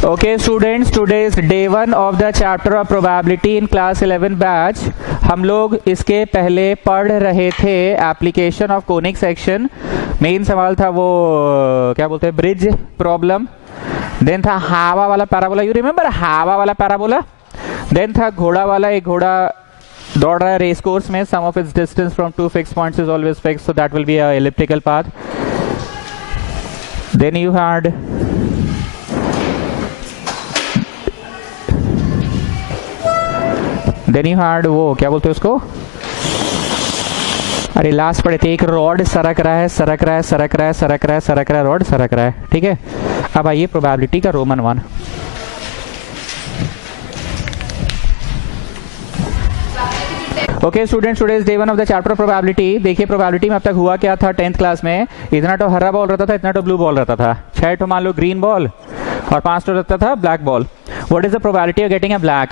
Okay students, today is day 1 of the chapter of probability in class 11 batch. हम लोग इसके पहले पढ़ रहे थे application of conic section. Main सवाल था वो क्या बोलते हैं, ब्रिज प्रॉब्लम. देन था हावा वाला पैराबोला, यू रिमेम्बर हावा वाला पैराबोला. देन था घोड़ा वाला, एक घोड़ा दौड़ रहा है रेस कोर्स में, sum of its distance from two fixed points is always fixed, so that will be a elliptical path. Then you had वो क्या बोलते हैं उसको, अरे लास्ट पढ़े थे, एक रॉड सरक रहा है सरक रहा है सरक रहा है सरक रहा है सरक रहा है, रॉड सरक रहा है. ठीक है, अब आइए प्रोबेबिलिटी का Roman 1. Okay students, today is day 1 of the chapter probability. देखिए प्रोबेबिलिटी में अब तक हुआ क्या था 10th क्लास में, इतना तो हरा बॉल रहता था, इतना तो ब्लू बॉल रहता था, 6 तो मान लो ग्रीन बॉल और 5 तो रहता था black ball. What is the probability of getting a black?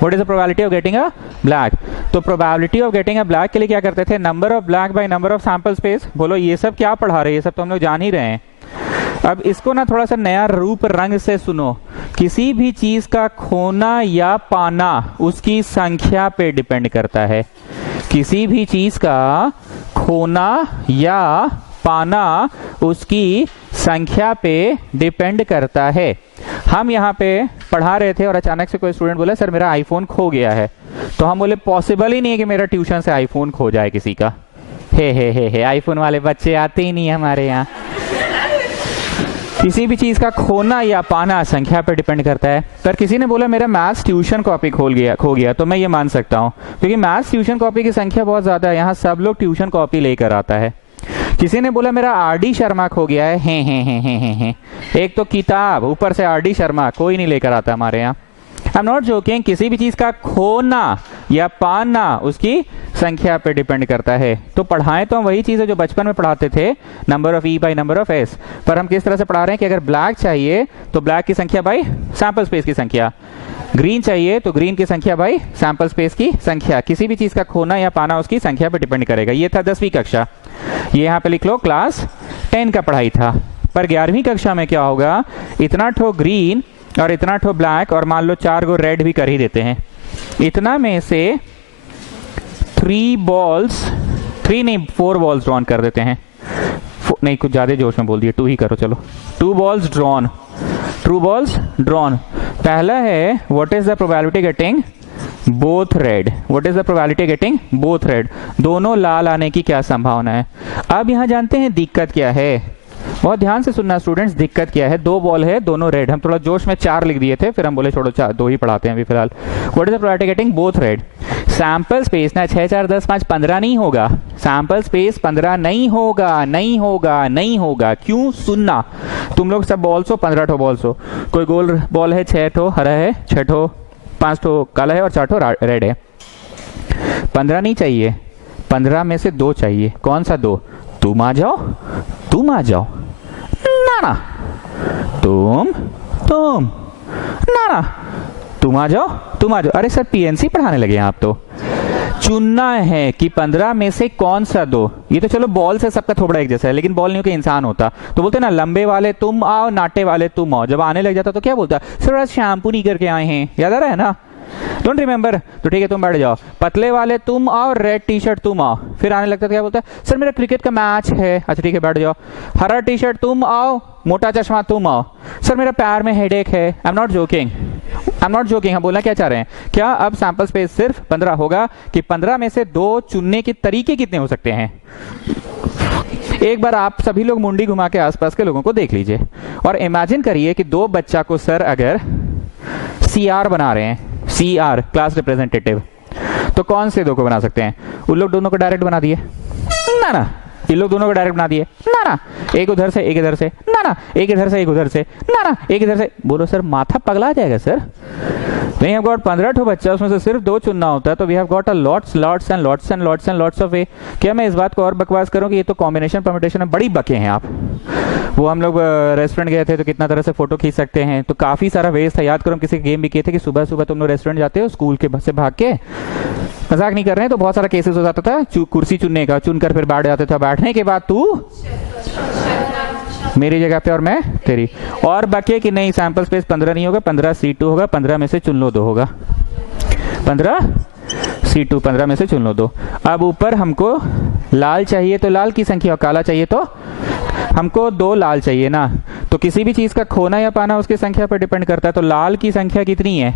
What is the probability of getting a black? तो probability of getting a black के लिए क्या करते थे, number of black by number of sample space. बोलो ये सब क्या पढ़ा रहे हैं, ये सब तो हम लोग जान ही रहे हैं. अब इसको ना थोड़ा सा नया रूप रंग से सुनो. किसी भी चीज का खोना या पाना उसकी संख्या पे डिपेंड करता है. किसी भी चीज का खोना या पाना उसकी संख्या पे डिपेंड करता है. हम यहाँ पे पढ़ा रहे थे और अचानक से कोई स्टूडेंट बोला सर मेरा आईफोन खो गया है. तो हम बोले पॉसिबल ही नहीं है कि मेरा ट्यूशन से आईफोन खो जाए किसी का. हे आईफोन वाले बच्चे आते ही नहीं हमारे यहाँ. किसी भी चीज का खोना या पाना संख्या पे डिपेंड करता है. पर किसी ने बोला मेरा मैथ्स ट्यूशन कॉपी खो गया, तो मैं ये मान सकता हूँ क्योंकि मैथ्स ट्यूशन कॉपी की संख्या बहुत ज्यादा है, यहाँ सब लोग ट्यूशन कॉपी लेकर आता है. किसी ने बोला मेरा आरडी शर्मा खो गया है, हे. एक तो किताब ऊपर से आरडी शर्मा कोई नहीं लेकर आता हमारे यहाँ. आई एम नॉट जोकिंग. किसी भी चीज का खोना या पाना उसकी संख्या पे डिपेंड करता है. तो पढ़ाएं तो हम वही चीज है जो बचपन में पढ़ाते थे, number of E by number of S. पर हम किस तरह से पढ़ा रहे हैं कि अगर ब्लैक चाहिए तो ब्लैक की संख्या बाई सैंपल स्पेस की संख्या, ग्रीन चाहिए तो ग्रीन की संख्या बाई सैंपल स्पेस की संख्या. किसी भी चीज का खोना या पाना उसकी संख्या पे डिपेंड करेगा. ये था 10वीं कक्षा. ये यहाँ पे लिख लो क्लास 10 का पढ़ाई था. पर 11वीं कक्षा में क्या होगा, इतना ठो ग्रीन और इतना ठो ब्लैक और मान लो 4 गो रेड भी कर ही देते हैं. इतना में से 3 बॉल्स ड्रॉन कर देते हैं. नहीं कुछ ज्यादा जोश में बोल दिए, 2 ही करो चलो. 2 balls drawn, true balls drawn. पहला है what is the probability getting both red. What is the probability getting both red, दोनों लाल आने की क्या संभावना है. अब यहां जानते हैं दिक्कत क्या है. बहुत ध्यान से सुनना स्टूडेंट्स, दिक्कत क्या है. 2 बॉल है, दोनों रेड. हम थोड़ा जोश में 4 लिख दिए थे, फिर हम बोले छोड़ो 2 ही पढ़ाते हैं अभी फिलहाल. What is the probability getting both red. Sample space ना 6 4 10 5 15 नहीं होगा. सैंपल स्पेस 15 नहीं होगा. क्यों, सुनना. तुम लोग सब बॉल्स हो, 15 ठो बॉल्स हो. कोई गोल बॉल है, 6 ठो हरा है, 6 ठो 5 ठो काला है और 4 ठो रेड है. 15 नहीं चाहिए, 15 में से 2 चाहिए. कौन सा 2? तुम आ जाओ ना तुम ना तुम आ जाओ. अरे सर पीएनसी पढ़ाने लगे हैं आप. तो चुनना है कि 15 में से कौन सा 2. ये तो चलो बॉल से सबका थोड़ा एक जैसा है, लेकिन बॉल नहीं हो कि इंसान होता तो बोलते ना लंबे वाले तुम आओ, नाटे वाले तुम आओ. जब आने लग जाता तो क्या बोलता, सर आज शैम्पू नहीं करके आए हैं, याद आ रहा है ना, डोंट रिमेम्बर. तो ठीक है तुम बैठ जाओ. पतले वाले तुम आओ, रेड टी शर्ट तुम आओ. फिर आने लगता है क्या बोलता है, सर मेरा क्रिकेट का मैच है. अच्छा ठीक है बैठ जाओ. हरा टी शर्ट तुम आओ, मोटा चश्मा तुम आओ. सर मेरा पैर में हेडेक है. आई एम नॉट जोकिंग. हम बोलना क्या चाह रहे हैं, क्या अब सैंपल स्पेस सिर्फ 15 होगा कि 15 में से 2 चुनने के तरीके कितने हो सकते हैं. एक बार आप सभी लोग मुंडी घुमा के आसपास के लोगों को देख लीजिए और इमेजिन करिए कि 2 बच्चा को सर अगर CR बना रहे हैं, CR क्लास रिप्रेजेंटेटिव, तो कौन से 2 को बना सकते हैं. उन लोग दोनों को डायरेक्ट बना दिए ना. इन लोग दोनों को डायरेक्ट बना दिए ना. एक उधर से एक इधर से ना. एक इधर से एक उधर से ना. एक इधर से. बोलो सर माथा पगला जाएगा सर. We have got 15 ठो बच्चा, उसमें से सिर्फ 2 चुनना होता है, तो we have got a lots of way. क्या मैं इस बात को और बकवास करूं कि ये तो कॉम्बिनेशन परम्यूटेशन में बड़ी बके हैं आप. वो हम लोग रेस्टोरेंट गए थे तो कितना तरह से फोटो खींच सकते हैं, तो काफी सारा वेस्ट था. याद करो हम किसी गेम भी किए थे कि सुबह सुबह तुम लोग रेस्टोरेंट जाते हो स्कूल के बस से भाग के, मजाक नहीं कर रहे हैं, तो बहुत सारा केसेस हो जाता था कुर्सी चुनने का, चुनकर फिर बैठ जाते थे. बैठने के बाद तू मेरी जगह पे और मैं तेरी, और बचे कि नहीं सैंपल स्पेस 15 नहीं होगा, 15 C2 होगा, 15 में से चुन लो 2 होगा, 15 C2, 15 में से चुन लो 2। अब ऊपर हमको लाल चाहिए तो लाल की संख्या, और काला चाहिए तो हमको 2 लाल चाहिए ना, तो किसी भी चीज का खोना या पाना उसकी संख्या पर डिपेंड करता है। तो लाल की संख्या कितनी है,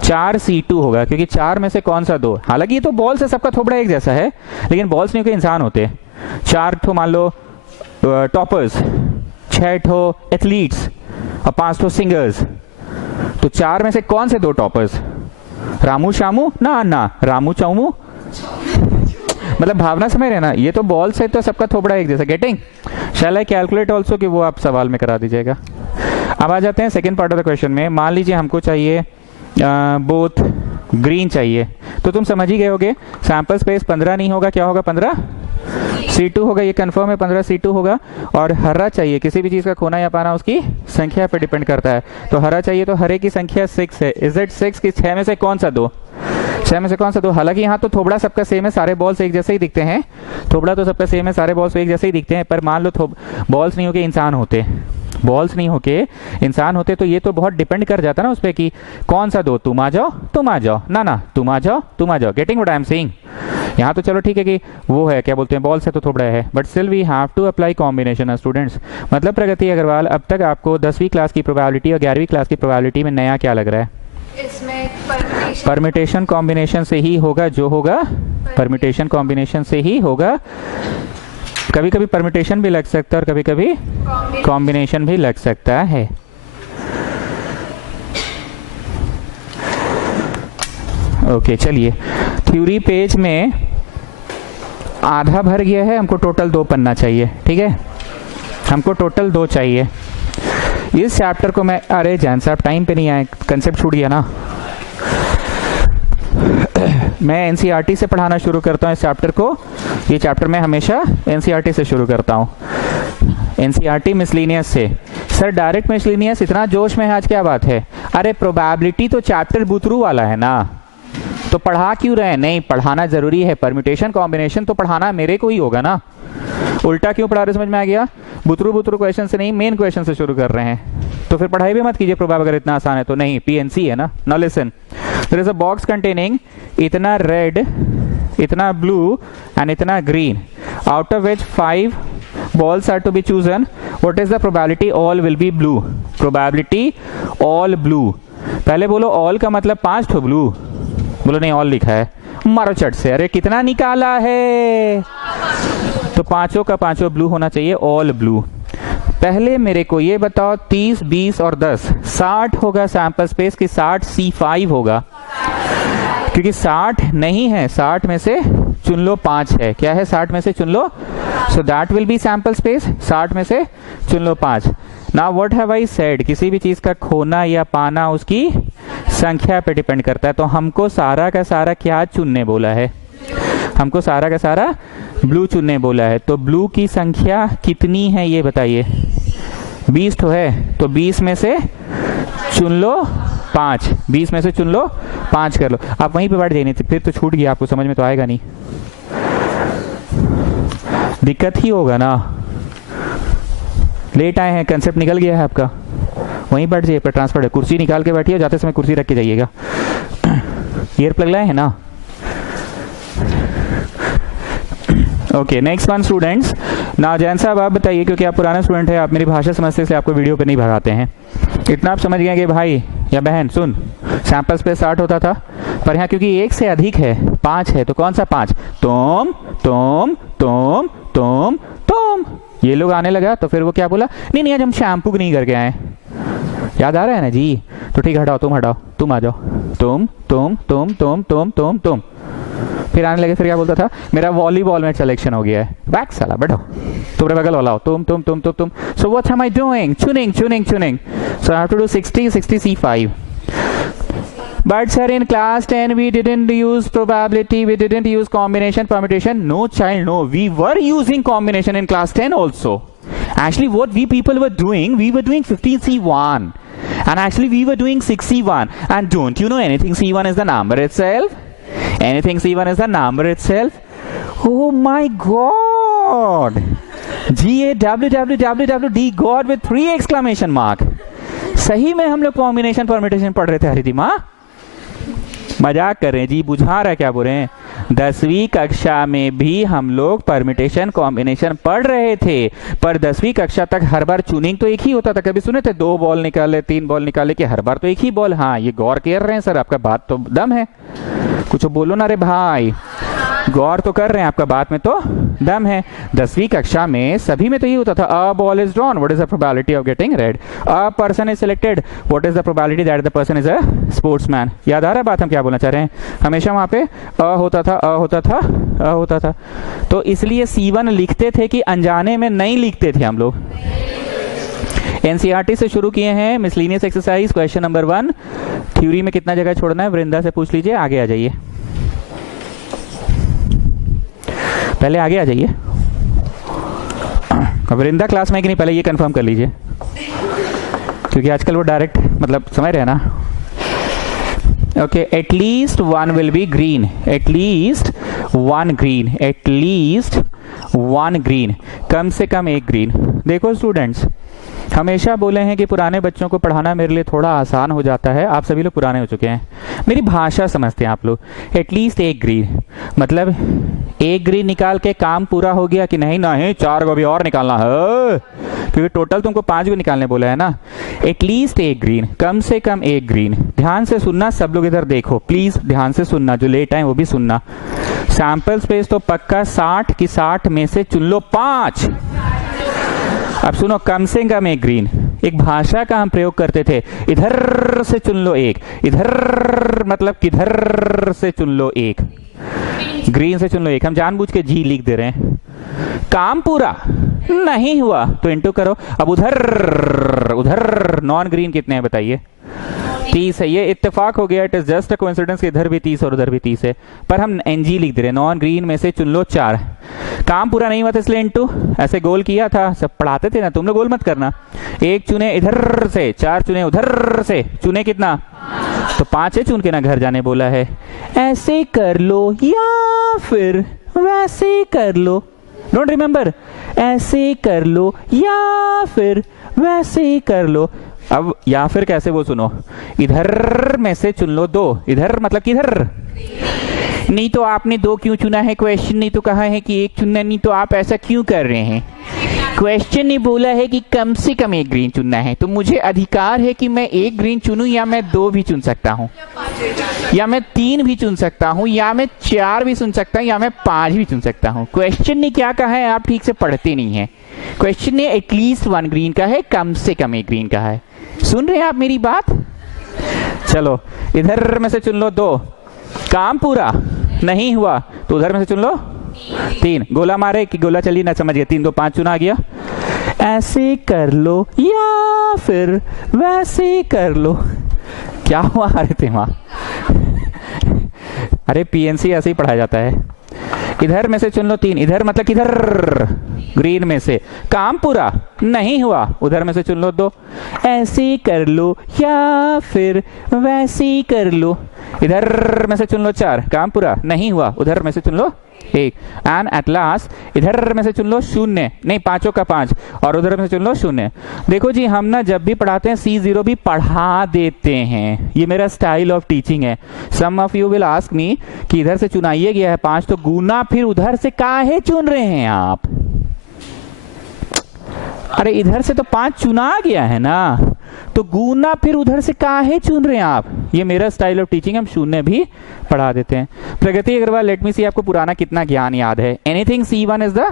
4 C2 होगा, क्योंकि 4 में से कौन सा 2। हालांकि ये तो बॉल से सबका थोड़ा एक जैसा है, लेकिन बॉल्स नहीं के इंसान होते। 4 ठो मान लो टॉपर्स, 6 ठो एथलीट्स और 5 ठो सिंगर्स, तो 4 में से कौन से 2 टॉपर्स, रामू शामू ना अन्ना, रामू चामू, मतलब भावना समझ रहे ना। ये तो बॉल से तो सबका थोबड़ा एक जैसा। Getting? Shall I calculate also, कि वो आप सवाल में करा दीजिएगा। अब आ जाते हैं second part of the question में। मान लीजिए हमको चाहिए बोथ ग्रीन चाहिए, तो तुम समझ ही गए होगे सैंपल स्पेस 15 नहीं होगा, क्या होगा, 15 C2 होगा, ये कंफर्म है 15 C2 होगा। और हरा चाहिए, किसी भी चीज का खोना या पाना उसकी संख्या पर डिपेंड करता है। तो हरा चाहिए तो हरे की संख्या 6 है। इज इट 6 की 6 में से कौन सा 2, 6 में से कौन सा 2। हालांकि यहाँ तो थोबड़ा सबका सेम है, सारे बॉल्स एक जैसे ही दिखते हैं, थोबड़ा तो सबका सेम है, सारे बॉल्स एक जैसे ही दिखते हैं। पर मान लो बॉल्स नहीं होके इंसान होते, बॉल्स नहीं होके इंसान होते, तो ये तो बहुत डिपेंड कर जाता ना उस पर कि कौन सा 2, तुम आ जाओ तुम आ जाओ, ना ना तुम आ जाओ तुम आ जाओ। Getting what I am saying? यहाँ तो चलो ठीक है कि वो है क्या बोलते हैं बॉल से तो थोड़ा है, but still we have to apply combination students. मतलब प्रगति अग्रवाल, अब तक आपको 10वीं क्लास की प्रोबेबिलिटी और 11वीं क्लास की प्रोबेबिलिटी में नया क्या लग रहा है? इसमें परमिटेशन कॉम्बिनेशन से ही होगा, जो होगा परमिटेशन कॉम्बिनेशन से ही होगा। कभी कभी परमिटेशन भी लग सकता है और कभी कभी कॉम्बिनेशन भी लग सकता है। ओके चलिए, थ्योरी पेज में आधा भर गया है, हमको टोटल 2 पन्ना चाहिए, ठीक है, हमको टोटल 2 चाहिए। इस चैप्टर को मैं, अरे जैन साहब टाइम पे नहीं आए, कंसेप्ट छूट गया ना। मैं एनसीईआरटी से पढ़ाना शुरू करता हूँ इस चैप्टर को। ये चैप्टर मैं हमेशा एनसीईआरटी से शुरू करता हूँ, एनसीईआरटी मिसलिनियस से। सर डायरेक्ट मिसलिनियस, इतना जोश में है आज, क्या बात है? अरे प्रोबेबिलिटी तो चैप्टर बुतरू वाला है ना, तो पढ़ा क्यों रहे? नहीं, पढ़ाना जरूरी है। परम्यूटेशन कॉम्बिनेशन तो पढ़ाना मेरे को ही होगा ना, उल्टा क्यों पढ़ा रहे, समझ में आ गया? बुतरू बुतरू क्वेश्चन से नहीं, मेन क्वेश्चन से शुरू कर रहे हैं, तो फिर पढ़ाई भी मत कीजिए प्रोबेब अगर इतना आसान है तो। नहीं, पीएनसी है ना। Now listen, there is a box containing इतना रेड, इतना ब्लू एंड इतना green, out of which 5 balls are to be chosen. What is the probability all will be blue? Probability all blue. पहले बोलो all का मतलब 5 ठो blue, बोलो नहीं ऑल लिखा है, मारो चट से। अरे कितना निकाला है? तो 5 का 5 ब्लू होना चाहिए, ऑल ब्लू। पहले मेरे को ये बताओ 30, 20 और 10, 60 होगा सैंपल स्पेस की 60 C5 होगा, क्योंकि 60 नहीं है, 60 में से चुन लो 5 है। क्या है? 60 में से चुन लो, so that will be sample space, 60 में से चुन लो 5। Now what have I said? किसी भी चीज का खोना या पाना उसकी संख्या पे डिपेंड करता है। तो हमको सारा का सारा क्या चुनने बोला है? हमको सारा का सारा ब्लू चुनने बोला है। तो ब्लू की संख्या कितनी है ये बताइए? 20 तो है, तो 20 में से चुन लो 5, 20 में से चुन लो 5 कर लो। आप वहीं पे बैठ देनी थी, फिर तो छूट गया, आपको समझ में तो आएगा नहीं, दिक्कत ही होगा ना। लेट आए हैं, कंसेप्ट निकल गया है आपका, वहीं बैठ जाइए। पर ट्रांसफर है, कुर्सी निकाल के बैठिए, जाते समय कुर्सी रख के जाइएगा। ईयर प्लग लाए हैं ना? Okay, next one students. ना जैन साहब आप बताइए, क्योंकि आप पुराने स्टूडेंट हैं, आप मेरी भाषा समझते, इसलिए आपको वीडियो पे नहीं भगाते हैं। इतना आप समझ गए कि भाई या बहन सुन, सैंपल स्पेस 60 होता था, पर यहाँ क्योंकि 1 से अधिक है, 5 है, तो कौन सा 5? तुम तुम तुम तुम तुम, ये लोग आने लगा। तो फिर वो क्या बोला? नहीं नहीं आज हम शैम्पू नहीं करके आए, याद आ रहा है ना जी? तो ठीक, हटाओ, तुम आ जाओ, तुम तुम तुम तुम तुम तुम तुम। फिर आने लगे, फिर क्या बोलता था? मेरा वॉलीबॉल में सिलेक्शन हो गया है। बैक साला, बैठो, तुम्हारे बगल वाला हो, तुम तुम तुम तुम तुम। So what am I doing? चुनिंग। So I have to do 60 C5. But sir, in class 10 we didn't use probability, we didn't use combination, permutation. No child, no, we were using combination in class 10 also. Actually what we people were doing, we were doing 15 C1, and actually we were doing 6 C1. And don't you know anything? C1 is the number itself. Anything C1 is the number itself. Oh my god, GAWWWWD God with 3 exclamation mark. सही में हम लोग combination permutation पढ़ रहे थे हरितिमा, मजाक कर रहे हैं जी, बुझा रहा है क्या बोल रहे हैं। 10वीं कक्षा में भी हम लोग परम्यूटेशन कॉम्बिनेशन पढ़ रहे थे, पर 10वीं कक्षा तक हर बार चुनिंग तो एक ही होता था। कभी सुने थे 2 बॉल निकाले 3 बॉल निकाले कि हर बार तो एक ही बॉल। हाँ ये गौर कर रहे हैं सर, आपका बात तो दम है, कुछ बोलो ना रे भाई, गौर तो कर रहे हैं, आपका बात में तो दम है। 10वीं कक्षा में सभी में तो ये होता था, a ball is drawn, what is the probability of getting red, a person is selected, what is the probability that the person is a sportsman. याद आ रहा है बात हम क्या बोलना चाह रहे हैं। हमेशा वहां पे अ होता था, अ होता था, अ होता था, तो इसलिए C1 लिखते थे कि अनजाने में नहीं लिखते थे हम लोग। एनसीईआरटी से शुरू किए हैं, miscellaneous exercise question number 1। Theory में कितना जगह छोड़ना है वृंदा से पूछ लीजिए, आगे आ जाइए, पहले आगे आ जाइए। वृंदा क्लास में है कि नहीं पहले ये कंफर्म कर लीजिए, क्योंकि आजकल वो डायरेक्ट मतलब समझ रहे हैं ना। Okay, at least 1 will be green, at least 1 green, at least 1 green, कम से कम 1 ग्रीन। देखो स्टूडेंट्स, हमेशा बोले हैं कि पुराने बच्चों को पढ़ाना मेरे लिए थोड़ा आसान हो जाता है। आप सभी लोग पुराने हो चुके हैं, मेरी भाषा समझते हैं आप लोग। एटलीस्ट 1 ग्रीन मतलब 1 ग्रीन निकाल के काम पूरा हो गया कि नहीं? नहीं, 4 को भी और निकालना है, क्योंकि टोटल तुमको 5 को निकालने बोला है ना। एटलीस्ट 1 ग्रीन, कम से कम 1 ग्रीन। ध्यान से सुनना, सब लोग इधर देखो प्लीज, ध्यान से सुनना, जो लेट आए वो भी सुनना। सैंपल स्पेस तो पक्का 60 की 60 में से चुन लो 5। अब सुनो, कम से कम 1 ग्रीन, एक भाषा का हम प्रयोग करते थे, इधर से चुन लो 1, इधर मतलब किधर से चुन लो 1, ग्रीन से चुन लो 1। हम जानबूझ के जी लिख दे रहे हैं। काम पूरा नहीं हुआ तो इंटू करो। अब उधर उधर नॉन ग्रीन कितने हैं बताइए? 30 है। ये इत्तेफाक हो गया, it is just a coincidence कि इधर भी 30 और उधर भी 30 है, पर हम एनजी लिख दे रहे हैं। नॉन ग्रीन में से चुन लो 4। काम पूरा नहीं हुआ था इसलिए इंटू, ऐसे गोल किया था, सब पढ़ाते थे ना, तुम लोग गोल मत करना। 1 चुने इधर से, 4 चुने उधर से, चुने कितना? तो 5 चुन के ना घर जाने बोला है। ऐसे कर लो या फिर वैसे कर लो, डोंट रिमेंबर, ऐसे कर लो या फिर वैसे कर लो। अब या फिर कैसे वो सुनो, इधर में से चुन लो 2, इधर मतलब किधर? नहीं तो आपने 2 क्यों चुना है? क्वेश्चन नहीं तो कहा है कि 1 चुनना, नहीं तो आप ऐसा क्यों कर रहे हैं? क्वेश्चन ने बोला है कि कम से कम 1 ग्रीन चुनना है, तो मुझे अधिकार है कि मैं 1 ग्रीन चुनूं, या मैं 2 भी चुन सकता हूं, या मैं 3 भी चुन सकता हूं, या मैं 4 भी चुन सकता हूं, या मैं 5 भी चुन सकता हूं। क्वेश्चन ने क्या कहा है? आप ठीक से पढ़ते नहीं है। क्वेश्चन ने एटलीस्ट 1 ग्रीन का है, कम से कम 1 ग्रीन का है। सुन रहे हैं आप मेरी बात? चलो, इधर में से चुन लो 2, काम पूरा नहीं हुआ तो उधर में से चुन लो 3। गोला मारे कि गोला चलिए ना, समझ गए, 3 2 5 चुना गया। ऐसे कर लो या फिर वैसे कर लो। क्या हुआ? अरे तेमा, अरे पीएनसी ऐसे ही पढ़ाया जाता है। इधर में से चुन लो 3, इधर मतलब किधर? ग्रीन में से। काम पूरा नहीं हुआ, उधर में से चुन लो 2। ऐसे कर लो या फिर वैसे कर लो। इधर में से चुन लो 4, काम पूरा नहीं हुआ, उधर में से चुन लो 1। एंड एट लास्ट इधर में से चुन लो 0, नहीं 5 का 5, और उधर में से चुन लो 0। देखो जी, हम ना जब भी पढ़ाते हैं C0 भी पढ़ा देते हैं, ये मेरा स्टाइल ऑफ टीचिंग है। Some of you will ask me कि इधर से चुनाइए गया है 5, तो गुना फिर उधर से काहे चुन रहे हैं आप? अरे इधर से तो 5 चुना गया है ना, तो गुना फिर उधर से काहे चुन रहे हैं आप? ये मेरा स्टाइल ऑफ टीचिंग, हम 0 भी पढ़ा देते हैं। प्रगति अग्रवाल, लेट मी सी आपको पुराना कितना ज्ञान याद है। एनीथिंग C1 इज द,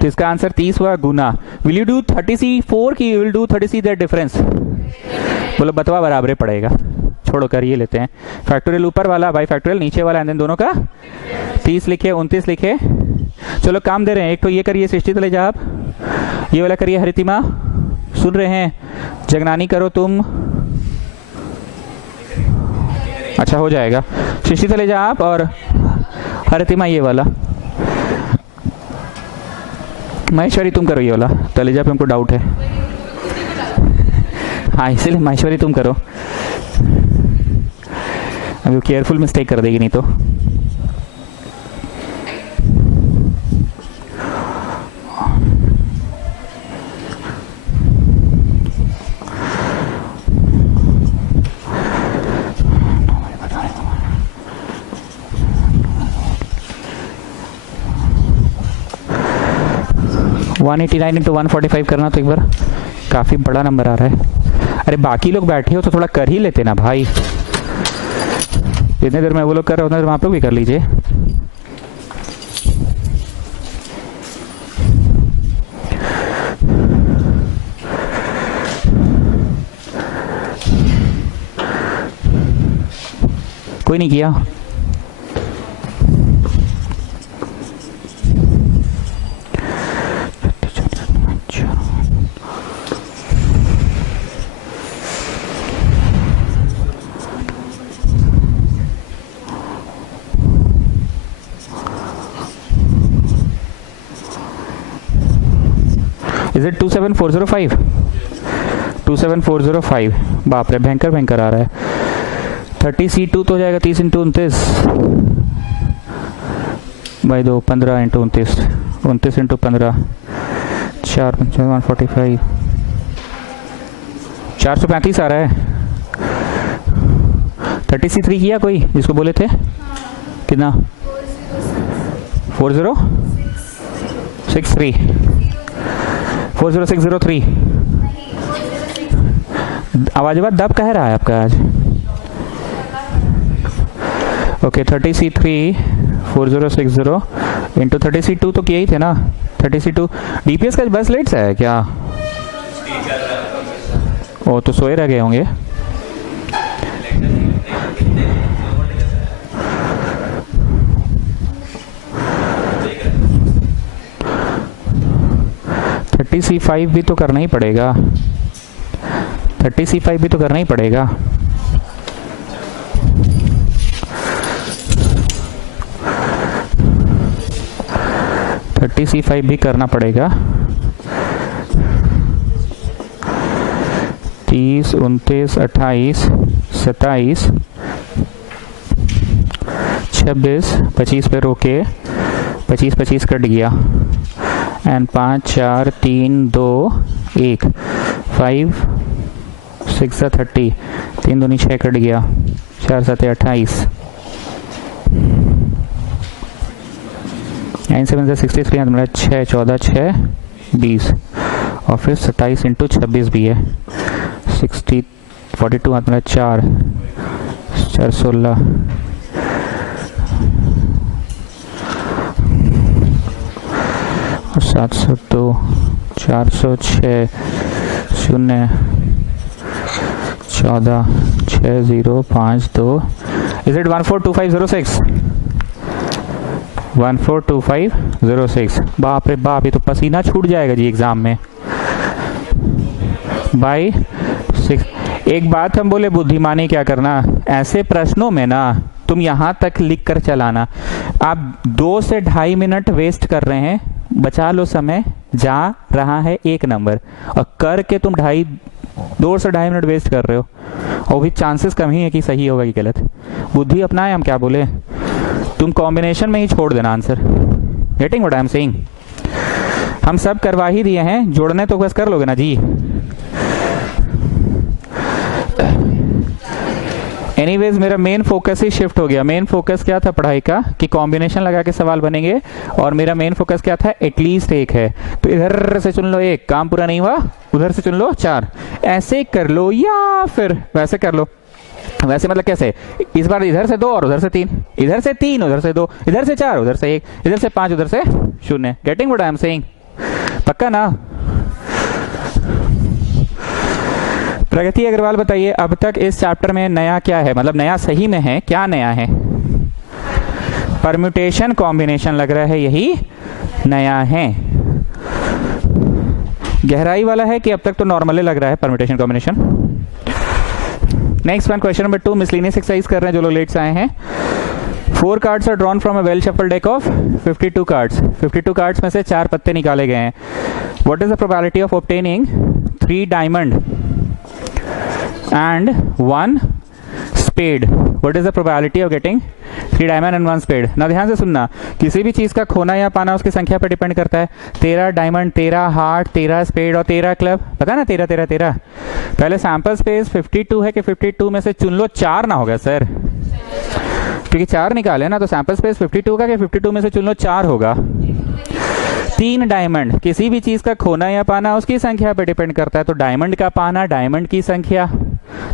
तो इसका आंसर 30 हुआ गुना। विल यू डू 30C4 की will do 30C that difference? बोलो बतवा बराबर पड़ेगा, छोड़ो कर ये लेते हैं। फैक्टोरियल ऊपर वाला बाई फैक्टोरियल नीचे वाला, एंड देन दोनों का 30 लिखे, 29 लिखे। चलो काम दे रहे हैं, एक तो ये करिए सृष्टि तले जा, आप ये वाला करिए हरितिमा, सुन रहे हैं? जगनानी करो तुम, अच्छा हो जाएगा। सृष्टि तले जा आप, और हरितिमा ये वाला। महेश्वरी तुम करो ये वाला, तलेजा पे हमको डाउट है। हाँ इसलिए महेश्वरी तुम करो, अभी केयरफुल मिस्टेक कर देगी नहीं तो। 189 इंटू 145 करना तो एक बार, काफ़ी बड़ा नंबर आ रहा है। अरे बाकी लोग बैठे हो तो थोड़ा कर ही लेते ना भाई, जितने देर में वो लोग कर रहे हो उतने देर वहाँ पे भी कर लीजिए। कोई नहीं किया? Is it 27405? 27405, बाप रे भयंकर भयंकर आ रहा है। 30C2 तो हो जाएगा 30 इंटू 29 बाई 2, 15 इंटू 29, 29 इंटू 15, 4 145, 435 आ रहा है। 30C3 किया कोई जिसको बोले थे? कितना? 4063, 40603। आवाज दब कह रहा है आपका आज? ओके 30C3 4060 इंटू 30C2 तो किया ही थे ना। 30C2 डीपीएस का बस लेट से है क्या? ओ तो सोए रह गए होंगे। C5 भी तो करना ही पड़ेगा, 30C5 भी तो करना ही पड़ेगा। C5 भी करना पड़ेगा। 30, 29, 28, 27, 26, 25 पे रोके, 25 कट गया एंड 5 4 3 2 1 5 6 30, 3 दूनी 6 कट गया, 4 7 28, 9 7 63, मेरा 6 14 6 20 और फिर 27 इंटू 26 भी है 60 42, हाथ मेरा 4 4 16 और 702 406 0 14 6052। Is it 142506? 142506। बाप रे बाप, ये तो पसीना छूट जाएगा जी एग्जाम में बाई 6। एक बात हम बोले बुद्धिमानी क्या करना, ऐसे प्रश्नों में ना तुम यहां तक लिख कर चलाना। आप 2 से 2.5 मिनट वेस्ट कर रहे हैं, बचा लो समय, जा रहा है 1 नंबर, और करके तुम 2 से 2.5 मिनट वेस्ट कर रहे हो, और भी चांसेस कम ही है कि सही होगा कि गलत। बुद्धि अपनाए, हम क्या बोले, तुम कॉम्बिनेशन में ही छोड़ देना answer. Getting what I am saying? हम सब करवा ही दिए हैं, जोड़ने तो बस कर लोगे ना जी। एनीवेज मेरा मेन फोकस ही शिफ्ट हो गया। मेन फोकस क्या था पढ़ाई का कि कॉम्बिनेशन लगा के सवाल बनेंगे, और मेरा मेन फोकस क्या था, एटलीस्ट 1 है तो इधर से चुन लो 1, काम पूरा नहीं हुआ उधर से चुन लो 4, ऐसे कर लो या फिर वैसे कर लो। वैसे मतलब कैसे, इस बार इधर से 2 और उधर से 3, इधर से 3 उधर से 2, इधर से 4 उधर से 1, इधर से 5 उधर से 0। Getting what I am saying? पक्का ना? प्रगति अग्रवाल बताइए, अब तक इस चैप्टर में नया क्या है, मतलब नया सही में है क्या? नया है परम्यूटेशन कॉम्बिनेशन, लग रहा है यही नया है। गहराई वाला है कि अब तक तो नॉर्मल लग रहा है permutation combination. Next one, question number 2, miscellaneous exercise कर रहे हैं जो लोग लेट से आए हैं। 4 cards are drawn from a well shuffled deck of 52 cards. 52 cards में से 4 पत्ते निकाले गए हैं। What is the probability of obtaining 3 diamond and 1 spade? What is the probability of getting 3 diamond and 1 spade? ना ध्यान से सुनना, किसी भी चीज का खोना या पाना उसकी संख्या पर डिपेंड करता है। 13 डायमंड, 13 हार्ट, 13 स्पेड और 13 क्लब, पता ना 13 13 13। पहले सैंपल स्पेस 52 है कि 52 में से चुन लो 4 ना होगा सर, क्योंकि 4 निकाले ना, तो सैंपल स्पेस 52 का कि 52 में से चुन लो 4 होगा। 3 डायमंड, किसी भी चीज का खोना या पाना उसकी संख्या पे डिपेंड करता है। तो डायमंड का पाना, डायमंड की संख्या,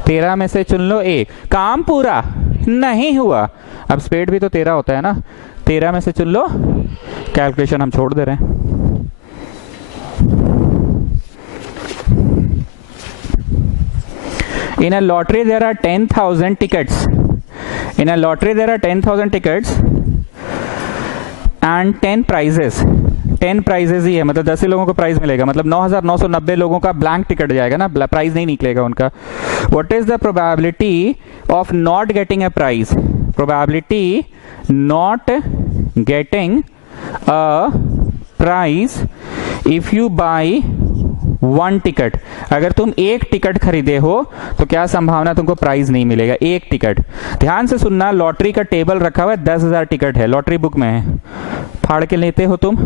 13 में से चुन लो 1। काम पूरा नहीं हुआ। अब स्पेड भी तो 13 होता है ना, 13 में से चुन लो। कैलकुलेशन हम छोड़ दे रहे हैं। In a lottery there are 10,000 tickets. In a lottery there are 10,000 tickets and 10 prizes. 10 prizes ही है, मतलब 10 ही लोगों को प्राइज मिलेगा, मतलब 9,990 लोगों का ब्लैंक टिकट जाएगा ना, प्राइज नहीं निकलेगा उनका। What is the probability of not getting a prize? Probability not getting a prize if you buy 1 ticket. अगर तुम 1 टिकट खरीदे हो तो क्या संभावना तुमको प्राइज नहीं मिलेगा? 1 टिकट। ध्यान से सुनना, लॉटरी का टेबल रखा हुआ है, 10,000 टिकट है, लॉटरी बुक में है। फाड़ के लेते हो तुम,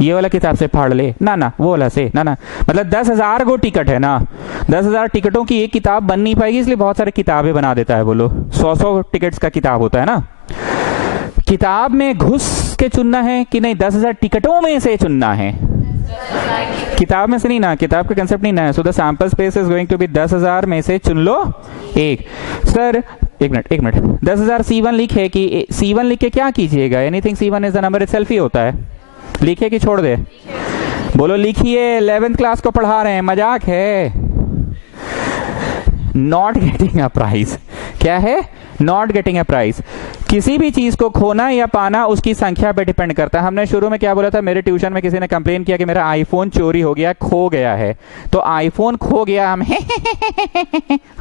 ये वाला किताब से फाड़ ले ना, ना वो वाला से ना, ना मतलब 10,000 गो टिकट है ना, 10,000 टिकटों की एक किताब बन नहीं पाएगी, इसलिए बहुत सारी किताबें बना देता है। बोलो 100 टिकट्स का किताब होता है ना। किताब में घुस के चुनना है कि नहीं 10,000 टिकटों में से चुनना है? किताब में से नहीं ना, किताब का कंसेप्ट नहीं ना है। So the sample space is going to be 10,000 में से चुन लो 1। सर एक मिनट 10,000 C1 लिखे कि C1 लिख के क्या कीजिएगा? Anything C1 is the number itself ही होता है। लिखे कि छोड़ दे? बोलो लिखिए, 11th क्लास को पढ़ा रहे हैं, मजाक है। नॉट गेटिंग अ प्राइज क्या है? Not getting a prize. किसी भी चीज को खोना या पाना उसकी संख्या पे डिपेंड करता है। हमने शुरू में क्या बोला था? मेरे ट्यूशन में किसी ने कंप्लेन किया कि मेरा आईफोन चोरी हो गया, खो गया है। तो आईफोन खो गया, हम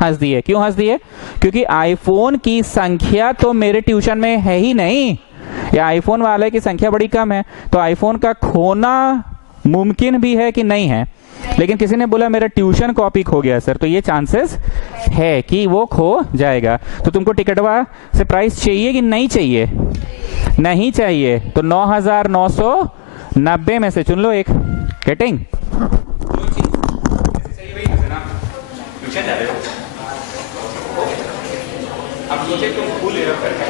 हंस दिए। क्यों हंस दिए? क्योंकि आईफोन की संख्या तो मेरे ट्यूशन में है ही नहीं, या आईफोन वाले की संख्या बड़ी कम है। तो आईफोन का खोना मुमकिन भी है कि नहीं है, लेकिन किसी ने बोला मेरा ट्यूशन कॉपी खो गया सर, तो ये चांसेस है कि वो खो जाएगा। तो तुमको टिकटवा से प्राइस चाहिए कि नहीं चाहिए? नहीं चाहिए। तो 9,990 में से चुन लो 1। गेटिंग? अब सोचे तुम फुल एरर करके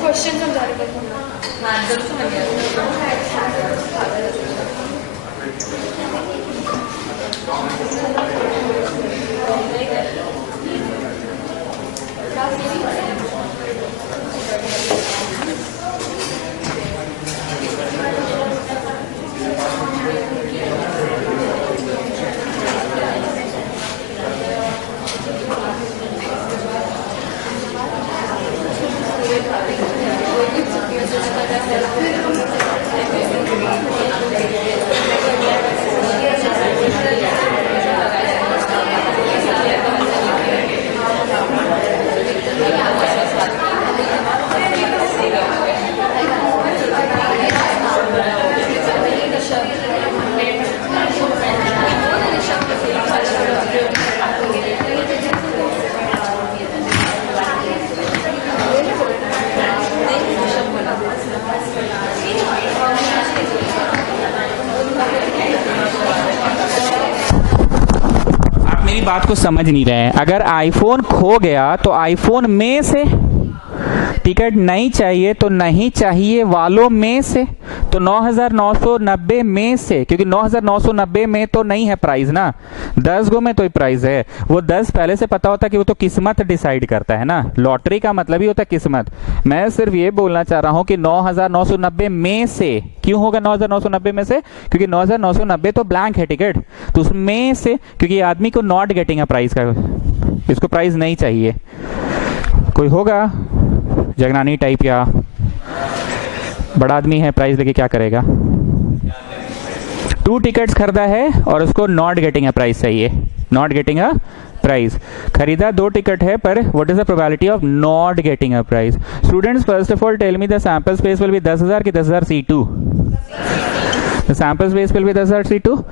क्वेश्चन समझा रहे थे। हाँ, जरूर समझ गया। बात को समझ नहीं रहे हैं। अगर आईफोन खो गया तो आईफोन में से टिकट नहीं चाहिए तो नहीं चाहिए वालों में से, तो 9,990 में से, क्योंकि 9,990 में तो नहीं है प्राइस ना, 10 गो में तो ही प्राइस है। वो 10 पहले से पता होता कि वो तो किस्मत डिसाइड करता है ना, लॉटरी का मतलब ही होता है किस्मत। मैं सिर्फ ये बोलना चाह रहा हूं कि 9,990 में से, क्यों होगा 9,990 में से? क्योंकि 9,990 तो ब्लैंक है टिकट, तो उसमें से, क्योंकि आदमी को नॉट गेटिंग अ प्राइस का, इसको प्राइस नहीं चाहिए। कोई होगा जगनानी टाइप या बड़ा आदमी है, प्राइस लेके क्या करेगा? 2 टिकट्स खरीदा है और उसको नॉट गेटिंग अ प्राइस चाहिए, नॉट गेटिंग अ प्राइस। खरीदा 2 टिकट है, पर what is the probability of not getting a price? Students first of all tell me the sample space will be 10,000 की 10,000 C2? The sample space will be 10,000 C2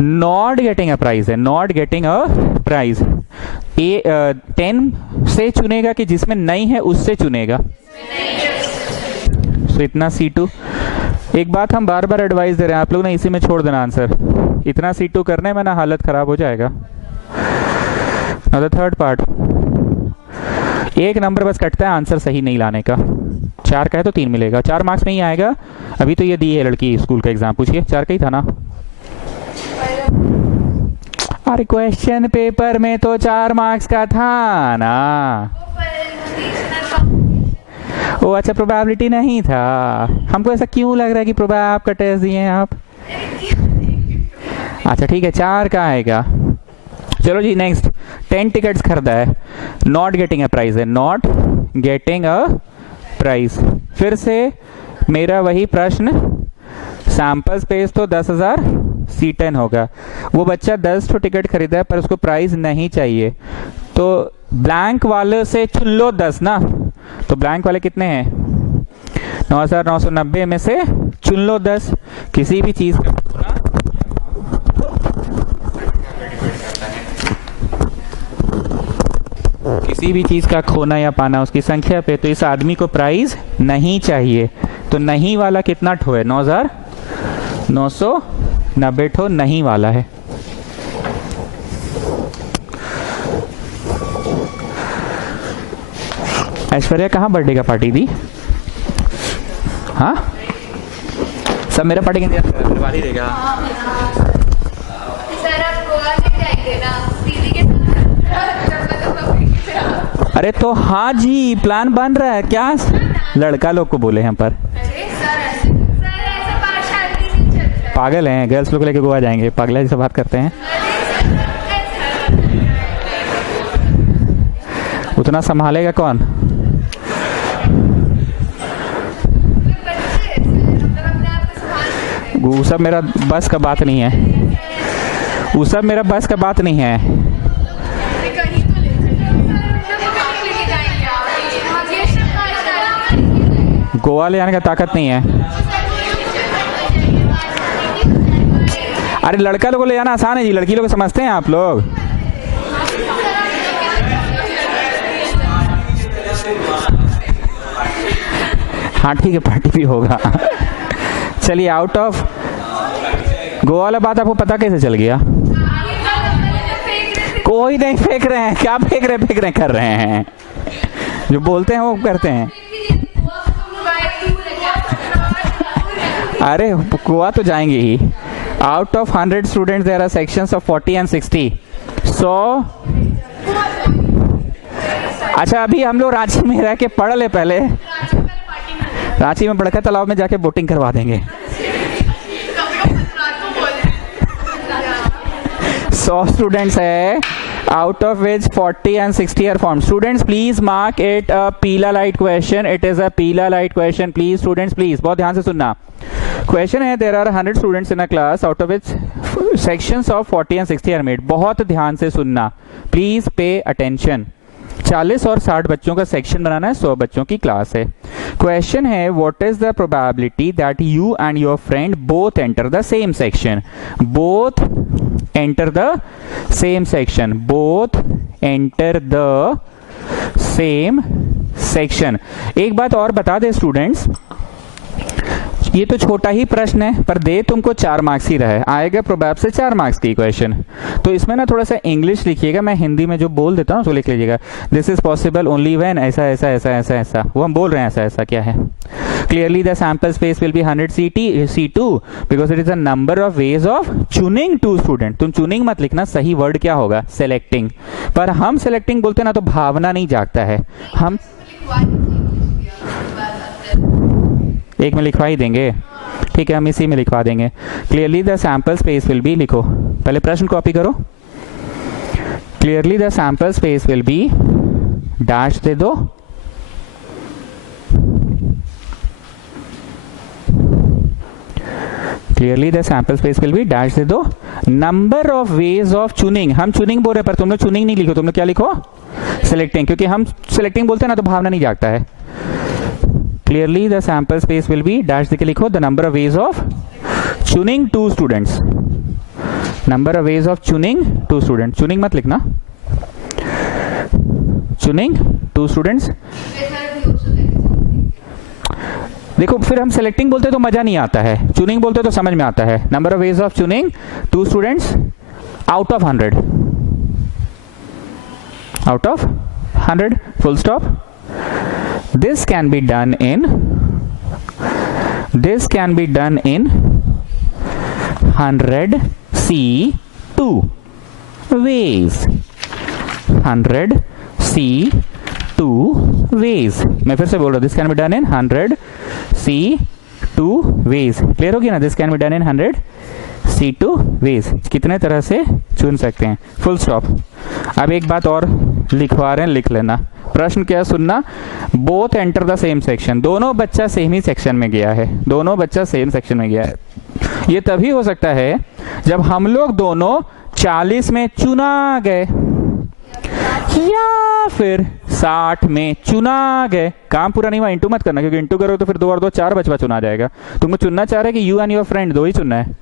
not getting a prize है, not getting a prize. ए 10 से चुनेगा कि जिसमें नहीं है उससे चुनेगा, तो इतना C2। एक बात हम बार बार एडवाइस दे रहे हैं, आप लोग ने इसी में छोड़ देना आंसर, इतना C2 करने में ना हालत खराब हो जाएगा। थर्ड पार्ट, एक नंबर बस कटता है आंसर सही नहीं लाने का। 4 का है तो 3 मिलेगा, 4 मार्क्स में ही आएगा। अभी तो ये दी है लड़की स्कूल का एग्जाम, पूछिए 4 का ही था ना। अरे क्वेश्चन पेपर में तो 4 मार्क्स का था ना। ओ अच्छा, प्रोबेबिलिटी नहीं था। हमको ऐसा क्यों लग रहा है कि प्रोबेब का टेस्ट दिए हैं आप। अच्छा ठीक है, 4 का आएगा। चलो जी नेक्स्ट, 10 टिकट्स खरीदा है, नॉट गेटिंग अ प्राइज है, नॉट गेटिंग अ प्राइज। फिर से मेरा वही प्रश्न, सैंपल स्पेस तो 10,000 C10 होगा। वो बच्चा 10 तो टिकट खरीदा है पर उसको प्राइज नहीं चाहिए, तो ब्लैंक वाले से चुन लो 10 ना। तो ब्लैंक वाले कितने हैं, 9,990 में से चुन लो 10। किसी भी चीज का किसी भी चीज का खोना या पाना उसकी संख्या पे, तो इस आदमी को प्राइज नहीं चाहिए। तो नहीं वाला कितना ठो है, 9,990 ठो नहीं वाला है। ऐश्वर्या कहाँ बर्थडे का पार्टी दी? हाँ सब मेरा पार्टी करवा ही देगा। सर आप गोवा ले जाएंगे ना दीदी के साथ? अरे तो हाँ जी, प्लान बन रहा है क्या? लड़का लोग को बोले हैं पर पागल हैं, गर्ल्स लोग लेके गोवा जाएंगे, पागल जैसे बात करते हैं। उतना संभालेगा कौन? वो सब मेरा बस का बात नहीं है, वो सब मेरा बस का बात नहीं है। गोवा ले जाने का ताकत नहीं है। अरे लड़का लोगों को ले जाना आसान है जी, लड़की लोग समझते हैं आप लोग। हाँ ठीक है, पार्टी भी होगा। चलिए, आउट ऑफ गोवा वाला बात आपको पता कैसे चल गया? कोई नहीं फेंक रहे हैं, क्या फेंक रहे कर रहे हैं, जो बोलते हैं वो करते हैं। अरे गोवा तो जाएंगे ही। Out of 100 students there are sections of 40 and 60। So अच्छा, अभी हम लोग रांची में रह के पढ़ ले, पहले रांची में बड़का तालाब में जाके बोटिंग करवा देंगे। 100 स्टूडेंट्स है, out of which 40 and 60 are formed. Students, please mark it a पीला light question. It is a पीला light question. Please, students, please. बहुत ध्यान से सुनना। Question है, there are 100 students in a class, out of which sections of 40 and 60 are made. बहुत ध्यान से सुनना। Please pay attention. 40 और 60 बच्चों का सेक्शन बनाना है, 100 बच्चों की क्लास है। क्वेश्चन है, what is the probability that you and your friend both enter the same section? Both enter the same section, both enter the same section. एक बात और बता दे स्टूडेंट्स, ये तो छोटा ही प्रश्न है पर दे तुमको 4 मार्क्स ही रहा है, आएगा प्रोबेब से 4 मार्क्स की क्वेश्चन। तो इसमें ना थोड़ा सा इंग्लिश लिखिएगा, मैं हिंदी में जो बोल देता हूँ तो लिख लीजिएगा। This is possible only when ऐसा ऐसा ऐसा ऐसा ऐसा, वो हम बोल रहे हैं ऐसा ऐसा क्या है। Clearly the sample space will be 100 C2 because it is a number of ways of चूनिंग 2 स्टूडेंट। तुम चूनिंग मत लिखना, सही वर्ड क्या होगा? सेलेक्टिंग। पर हम सेलेक्टिंग बोलते ना तो भावना नहीं जागता है। हम एक में लिखवा ही देंगे, ठीक है, हम इसी में लिखवा देंगे। Clearly the sample space will be, लिखो पहले प्रश्न कॉपी करो। Clearly the sample space will be, dash दे दो, clearly the sample space will be, dash दे दो, नंबर ऑफ वेज ऑफ चूनिंग। हम चूनिंग बोल रहे पर तुम लोग चूनिंग नहीं लिखो, तुम लोग क्या लिखो? सिलेक्टिंग, क्योंकि हम सिलेक्टिंग बोलते हैं ना तो भावना नहीं जागता है। Clearly the sample space will be, dash देके लिखो, the number of ways of चुनिंग 2 students, number of ways of चुनिंग 2 स्टूडेंट, चुनिंग मत लिखना, चुनिंग 2 स्टूडेंट्स। देखो फिर हम सेलेक्टिंग बोलते तो मजा नहीं आता है, चुनिंग बोलते तो समझ में आता है। नंबर ऑफ वेज ऑफ चुनिंग 2 students out of 100, out of 100, full stop. This can be done in, this can be done in 100 C2 ways, 100 C2 ways। मैं फिर से बोल रहा हूं, this can be done in 100 C2 ways। Clear होगी ना? this can be done in 100 C2 ways, कितने तरह से चुन सकते हैं, फुल स्टॉप। अब एक बात और लिखवा रहे हैं, लिख लेना। प्रश्न क्या सुनना, both enter the same section, दोनों बच्चा सेम ही सेक्शन में गया है, दोनों बच्चा सेम सेक्शन में गया है। ये तभी हो सकता है जब हम लोग दोनों 40 में चुना गए या फिर 60 में चुना गए। काम पूरा नहीं हुआ, इंटू मत करना, क्योंकि इंटू करो तो फिर 2 और 2 4 बचवा चुना जाएगा। तुमको चुनना चाह रहे कि यू एंड योर फ्रेंड दो ही चुनना है।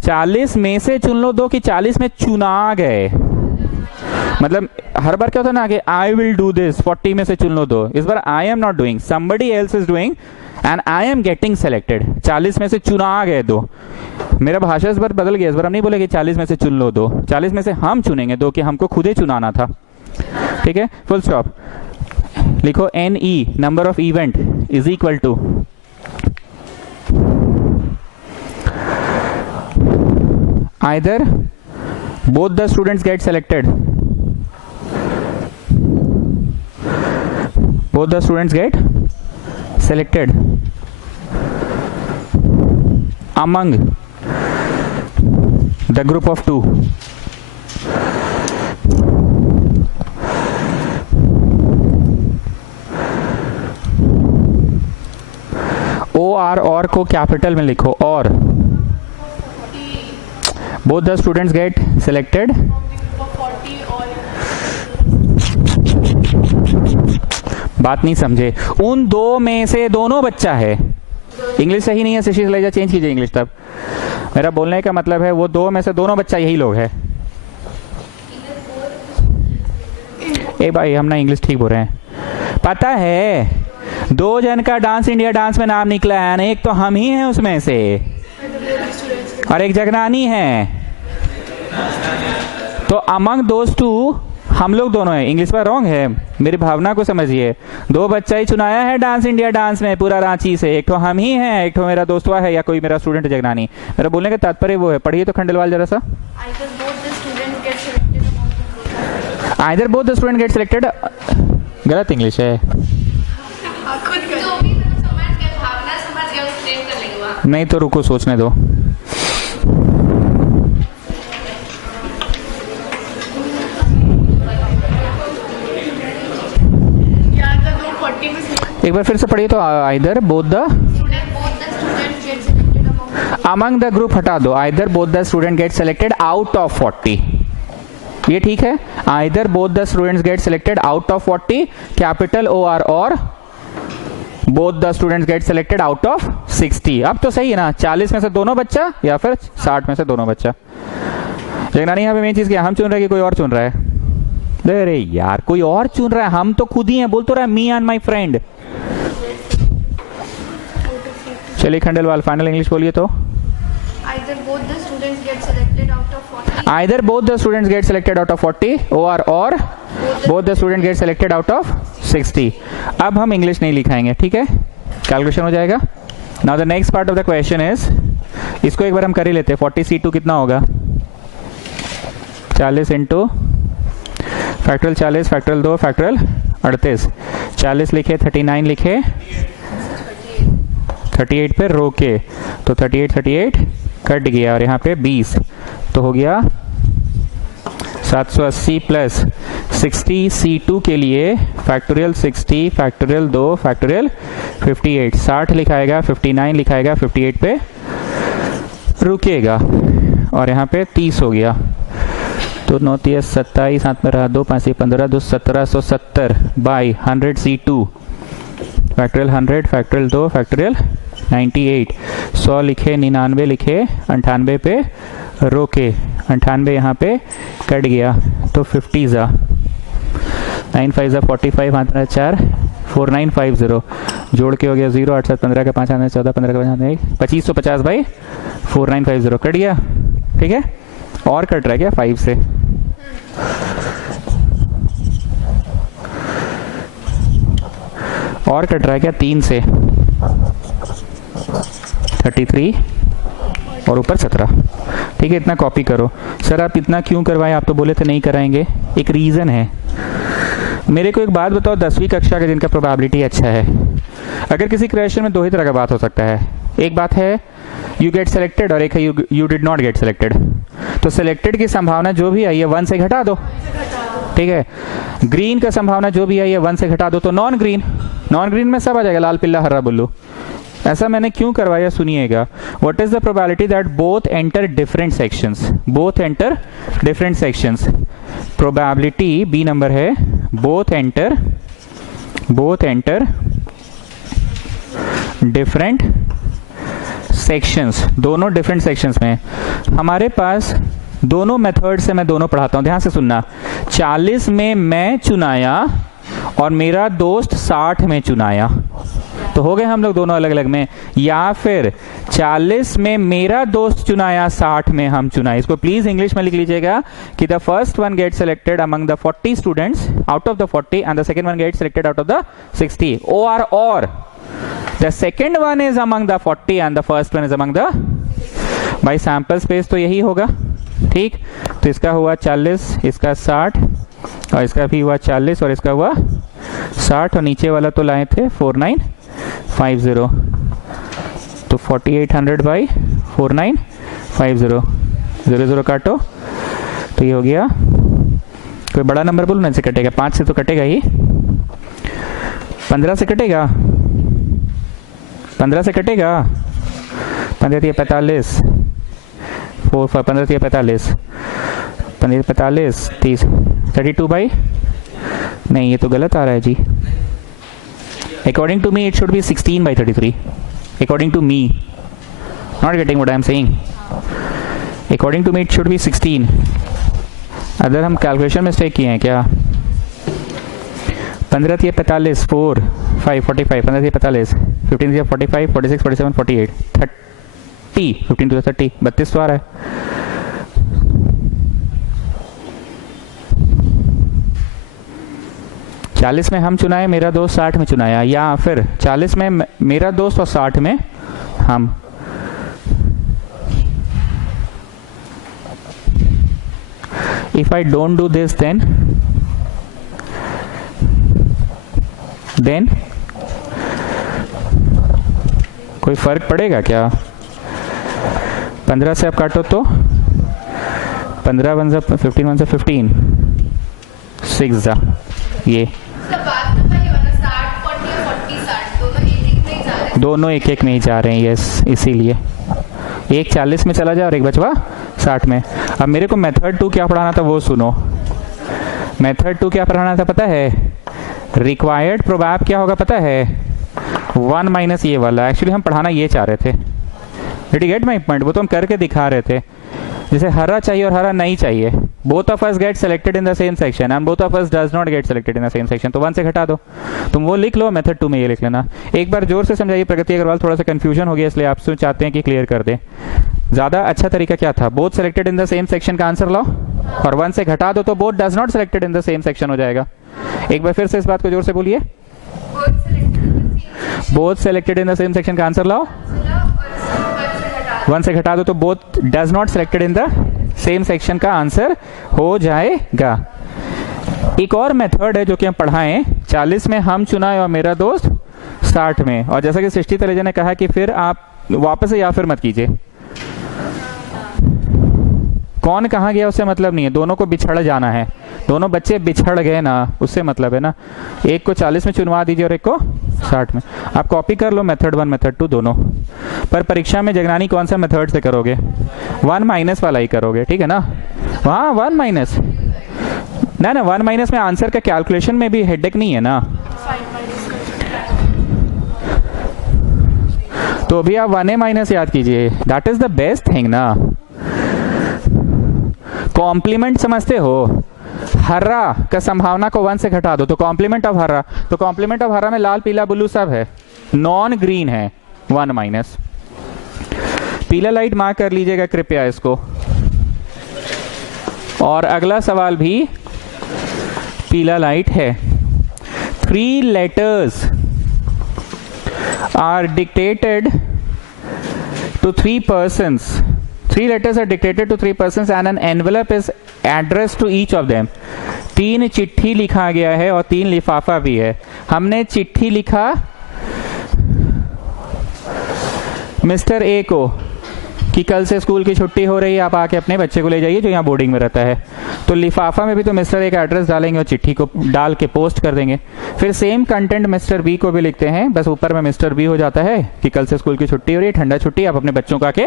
40 में से चुन लो दो कि 40 में चुना गए। मतलब हर बार क्या होता है ना कि आई विल डू दिस, 40 में से चुन लो दो। इस बार I am not doing, somebody else is doing and I am getting selected. 40 में से चुना गए दो। मेरा भाषा इस बार बदल गया, इस बार हम नहीं बोले कि 40 में से चुन लो दो, 40 में से हम चुनेंगे दो कि हमको खुद ही चुनाना था। ठीक है, फुल स्टॉप। लिखो NE, number of event is equal to either both the students get selected, both the students get selected among the group of 2, और को कैपिटल में लिखो, और both the students get selected बात नहीं समझे, उन दो में से दोनों बच्चा है। इंग्लिश सही नहीं है, शिशिर लेजा चेंज कीजिए इंग्लिश। तब मेरा बोलने का मतलब है वो दो में से दोनों बच्चा यही लोग है। ए भाई हम ना इंग्लिश ठीक बोल रहे हैं। पता है 2 जन का डांस इंडिया डांस में नाम निकला है, एक तो हम ही हैं उसमें से और एक जगनानी है, तो अमंग दोस्त 2 हम लोग दोनों हैं। इंग्लिश में रॉन्ग है, मेरी भावना को समझिए। 2 बच्चा ही चुनाया है डांस इंडिया डांस में पूरा रांची से, एक तो हम ही हैं, एक तो मेरा दोस्तवा है या कोई मेरा स्टूडेंट जगनानी। मेरा बोलने का तात्पर्य वो है, पढ़िए तो खंडेलवाल जरा सा। Either both the student get selected, गलत इंग्लिश है। नहीं तो रुको सोचने दो। एक बार फिर से पढ़िए तो, either both the among the group हटा दो, either both the student get selected out of 40। ये ठीक है, either both the students get selected out of 40, capital OR, और both the students get selected out of 60। अब तो सही है ना, 40 में से दोनों बच्चा या फिर 60 में से दोनों बच्चा। जगनानी यहाँ पे मेन चीज क्या, हम चुन रहे हैं कि कोई और चुन रहा है? अरे यार कोई और चुन रहा है, हम तो खुद ही हैं। बोल तो रहा है मी एंड माई फ्रेंड। चलिए खंडेलवाल फाइनल इंग्लिश बोलिए तो। Either both the students get selected out of 40. Either both the students get selected out of 40 or both the students get selected out of 60। अब हम इंग्लिश नहीं लिखाएंगे, ठीक है, calculation हो जाएगा। Now the next part of the question is, इसको एक बार हम कर ही लेते हैं। 40C2 कितना होगा? 40 इंटू फैक्टोरियल 40, फैक्टोरियल 2, फैक्टोरियल 38। 40 लिखे, 39 लिखे, 38 पे रोके तो 38 कट गया, और यहाँ पे 20 तो हो गया 780 प्लस 60 C2 के लिए फैक्टोरियल 60, फैक्टोरियल 2, फैक्टोरियल 58। 60 लिखाएगा, 59 लिखाएगा, 58 पे रुकेगा, और यहाँ पे 30 हो गया। तो 9 30 27, हाथ में रहा 2 5 15, 2 1770 by 100 C2, factorial 100, factorial 2, factorial 98, 100 लिखे, 99 लिखे, 98 पे रोके, 98 यहाँ पे कट गया तो 50 जा, 9 5 जा 45, 5 4 4950, जोड़ के हो गया 0, 8 7 15 का 5 14 15 का 5 2550 भाई 4950 कट गया। ठीक है, और कट रहा है क्या 5 से? और कट रहा है क्या 3 से? 33 और ऊपर 17। ठीक है, इतना कॉपी करो। सर आप इतना क्यों करवाए, आप तो बोले थे नहीं कराएंगे, एक रीज़न है। मेरे को एक बात बताओ, 10वीं कक्षा का जिनका प्रोबेबिलिटी अच्छा है, अगर किसी क्वेश्चन में दो ही तरह का बात हो सकता है, एक बात है यू गेट सेलेक्टेड और एक है you did not get selected. तो सेलेक्टेड की संभावना जो भी आई है 1 से घटा दो। ठीक है, ग्रीन का संभावना जो भी आई है 1 से घटा दो, तो नॉन ग्रीन में सब आ जाएगा, लाल पिल्ला हरा बुल्लू। ऐसा मैंने क्यों करवाया सुनिएगा। What is the probability that both enter different sections, both enter different sections. Probability B number है बोथ एंटर डिफरेंट सेक्शंस, दोनों डिफरेंट सेक्शंस में। हमारे पास दोनों मेथड से मैं दोनों पढ़ाता हूं, ध्यान से सुनना। 40 में मैं चुनाया और मेरा दोस्त 60 में चुनाया, तो हो गए हम लोग दोनों अलग अलग में। या फिर 40 में मेरा दोस्त चुनाया, 60 में हम चुनाए। इसको प्लीज इंग्लिश में लिख लीजिएगा कि the first one get selected among the 40 students out of the 40 and the second one get selected out of the 60, और the second one is among the 40 and the first one is among the, bye sample space तो यही होगा। ठीक, तो इसका हुआ 40, इसका 60 और इसका भी हुआ 40 और इसका हुआ 60 और नीचे वाला तो लाए थे 4950, तो 4800 बाई 4950, 0 काटो तो ये हो गया। कोई बड़ा नंबर बोलो ना, इनसे कटेगा, 5 से तो कटेगा ही, 15 से कटेगा, 15 से कटेगा, 15 45, 15 45, 15 45 30, 32 बाई, नहीं ये तो गलत आ रहा है जी। According to me, it should be 16 by 33. According to me, not getting what I am saying. According to me, it should be 16. अगर हम कैलकुलेशन मिस्टेक किए हैं क्या? 15 3 45, 4 5 45, 15 3 45, 15 3 45, 46 47 48, 30, 15 to 30, 32 तो आ रहा है। चालीस में हम चुनाए, मेरा दोस्त 60 में चुनाया, या फिर 40 में मेरा दोस्त और 60 में हम। If I don't do this, then कोई फर्क पड़ेगा क्या? 15 से आप काटो तो 15 1 से 15 1 से 15, 6 जा, ये दोनों एक एक में ही जा रहे हैं। यस, इसीलिए एक 40 में चला जाए और एक बचवा 60 में। अब मेरे को मेथड 2 क्या पढ़ाना था वो सुनो। मेथड 2 क्या पढ़ाना था पता है? रिक्वायर्ड प्रोबेब क्या होगा पता है? 1 माइनस ये वाला। एक्चुअली हम पढ़ाना ये चाह रहे थे। Did you gate my point? वो तो हम करके दिखा रहे थे। जैसे हरा चाहिए और हरा नहीं चाहिए, both of us get selected in the same section and both of us does not get selected in the same section, तो 1 से घटा दो। तुम वो लिख लो, मेथड 2 में ये लिख लेना। एक बार जोर से समझाइए प्रगति अग्रवाल, थोड़ा सा कंफ्यूजन हो गया इसलिए आपसे चाहते हैं कि क्लियर कर दे। ज्यादा अच्छा तरीका क्या था? Both selected in the same section का आंसर लाओ और 1 से घटा दो तो both does not selected in the same section हो जाएगा। एक बार फिर से इस बात को जोर से बोलिए, both selected in the same section का आंसर लाओ, 1 से घटा दो तो both does not selected in the same section का आंसर हो जाएगा। एक और मेथड है जो कि हम पढ़ाएं, 40 में हम चुनाए और मेरा दोस्त 60 में। और जैसा कि सृष्टि तलेजा ने कहा कि फिर आप वापस से या फिर मत कीजिए, कौन कहाँ गया उससे मतलब नहीं है, दोनों को बिछड़ जाना है। दोनों बच्चे बिछड़ गए ना, उससे मतलब है ना। एक को 40 में चुनवा दीजिए और एक को 60 में। आप कॉपी कर लो मेथड 1 मेथड 2 दोनों। पर परीक्षा में जगनानी कौन सा मेथड से करोगे? 1 माइनस वाला ही करोगे, ठीक है ना? वहाँ 1 माइनस ना 1 माइनस में आंसर का कैलकुलेशन में भी हेडेक नहीं है ना। तो भी आप 1a माइनस याद कीजिए, that is the best thing ना। कॉम्प्लीमेंट समझते हो, हरा का संभावना को 1 से घटा दो तो कॉम्प्लीमेंट ऑफ हरा, तो कॉम्प्लीमेंट ऑफ हरा में लाल पीला ब्लू सब है, नॉन ग्रीन है, 1 माइनस। पीला लाइट मार्क कर लीजिएगा कृपया इसको। और अगला सवाल भी पीला लाइट है। 3 letters are dictated to 3 persons. 3 letters are dictated to 3 persons and an envelope is addressed to each of them. 3 चिट्ठी लिखा गया है और 3 लिफाफा भी है। हमने चिट्ठी लिखा मिस्टर ए को कि कल से स्कूल की छुट्टी हो रही है, आप आके अपने बच्चे को ले जाइए जो यहाँ बोर्डिंग में रहता है। तो लिफाफा में भी तो मिस्टर ए का एड्रेस डालेंगे और चिट्ठी को डाल के पोस्ट कर देंगे। फिर सेम कंटेंट मिस्टर बी को भी लिखते हैं, बस ऊपर में मिस्टर बी हो जाता है कि कल से स्कूल की छुट्टी हो रही है, ठंडा छुट्टी, आप अपने बच्चों को आके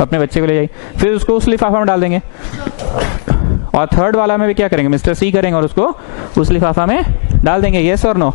अपने बच्चे को ले जाइए। फिर उसको उस लिफाफा में डाल देंगे। और थर्ड वाला में भी क्या करेंगे, मिस्टर सी करेंगे और उसको उस लिफाफा में डाल देंगे। यस और नो?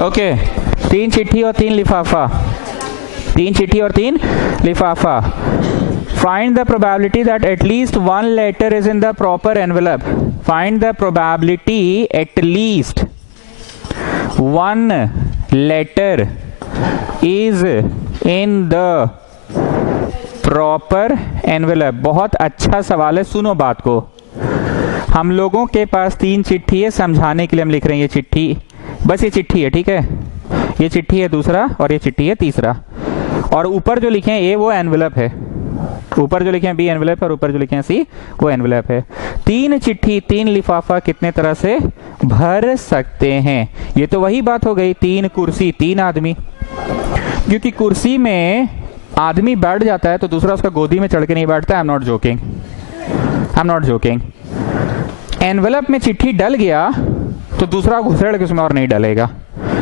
ओके, 3 चिट्ठी और 3 लिफाफा, 3 चिट्ठी और 3 लिफाफा। Find the probability that at least 1 letter is in the proper envelope. Find the probability at least 1 letter is in the proper envelope. बहुत अच्छा सवाल है, सुनो बात को। हम लोगों के पास 3 चिट्ठी है, समझाने के लिए हम लिख रहे हैं ये चिट्ठी, बस ये चिट्ठी है, ठीक है, ये चिट्ठी है दूसरा और ये चिट्ठी है तीसरा। और ऊपर जो लिखे हैं ए वो एनवेलप है, ऊपर जो लिखे हैं बी एनवेलप और ऊपर जो लिखे हैं सी वो एनवेलप है। 3 चिट्ठी 3 लिफाफा कितने तरह से भर सकते हैं? ये तो वही बात हो गई, 3 कुर्सी 3 आदमी, क्योंकि कुर्सी में आदमी बैठ जाता है तो दूसरा उसका गोदी में चढ़ के नहीं बैठता। आई am not joking, I am not joking. Envelope में चिट्ठी डल गया तो दूसरा घुसेड़ के उसमें और नहीं डलेगा।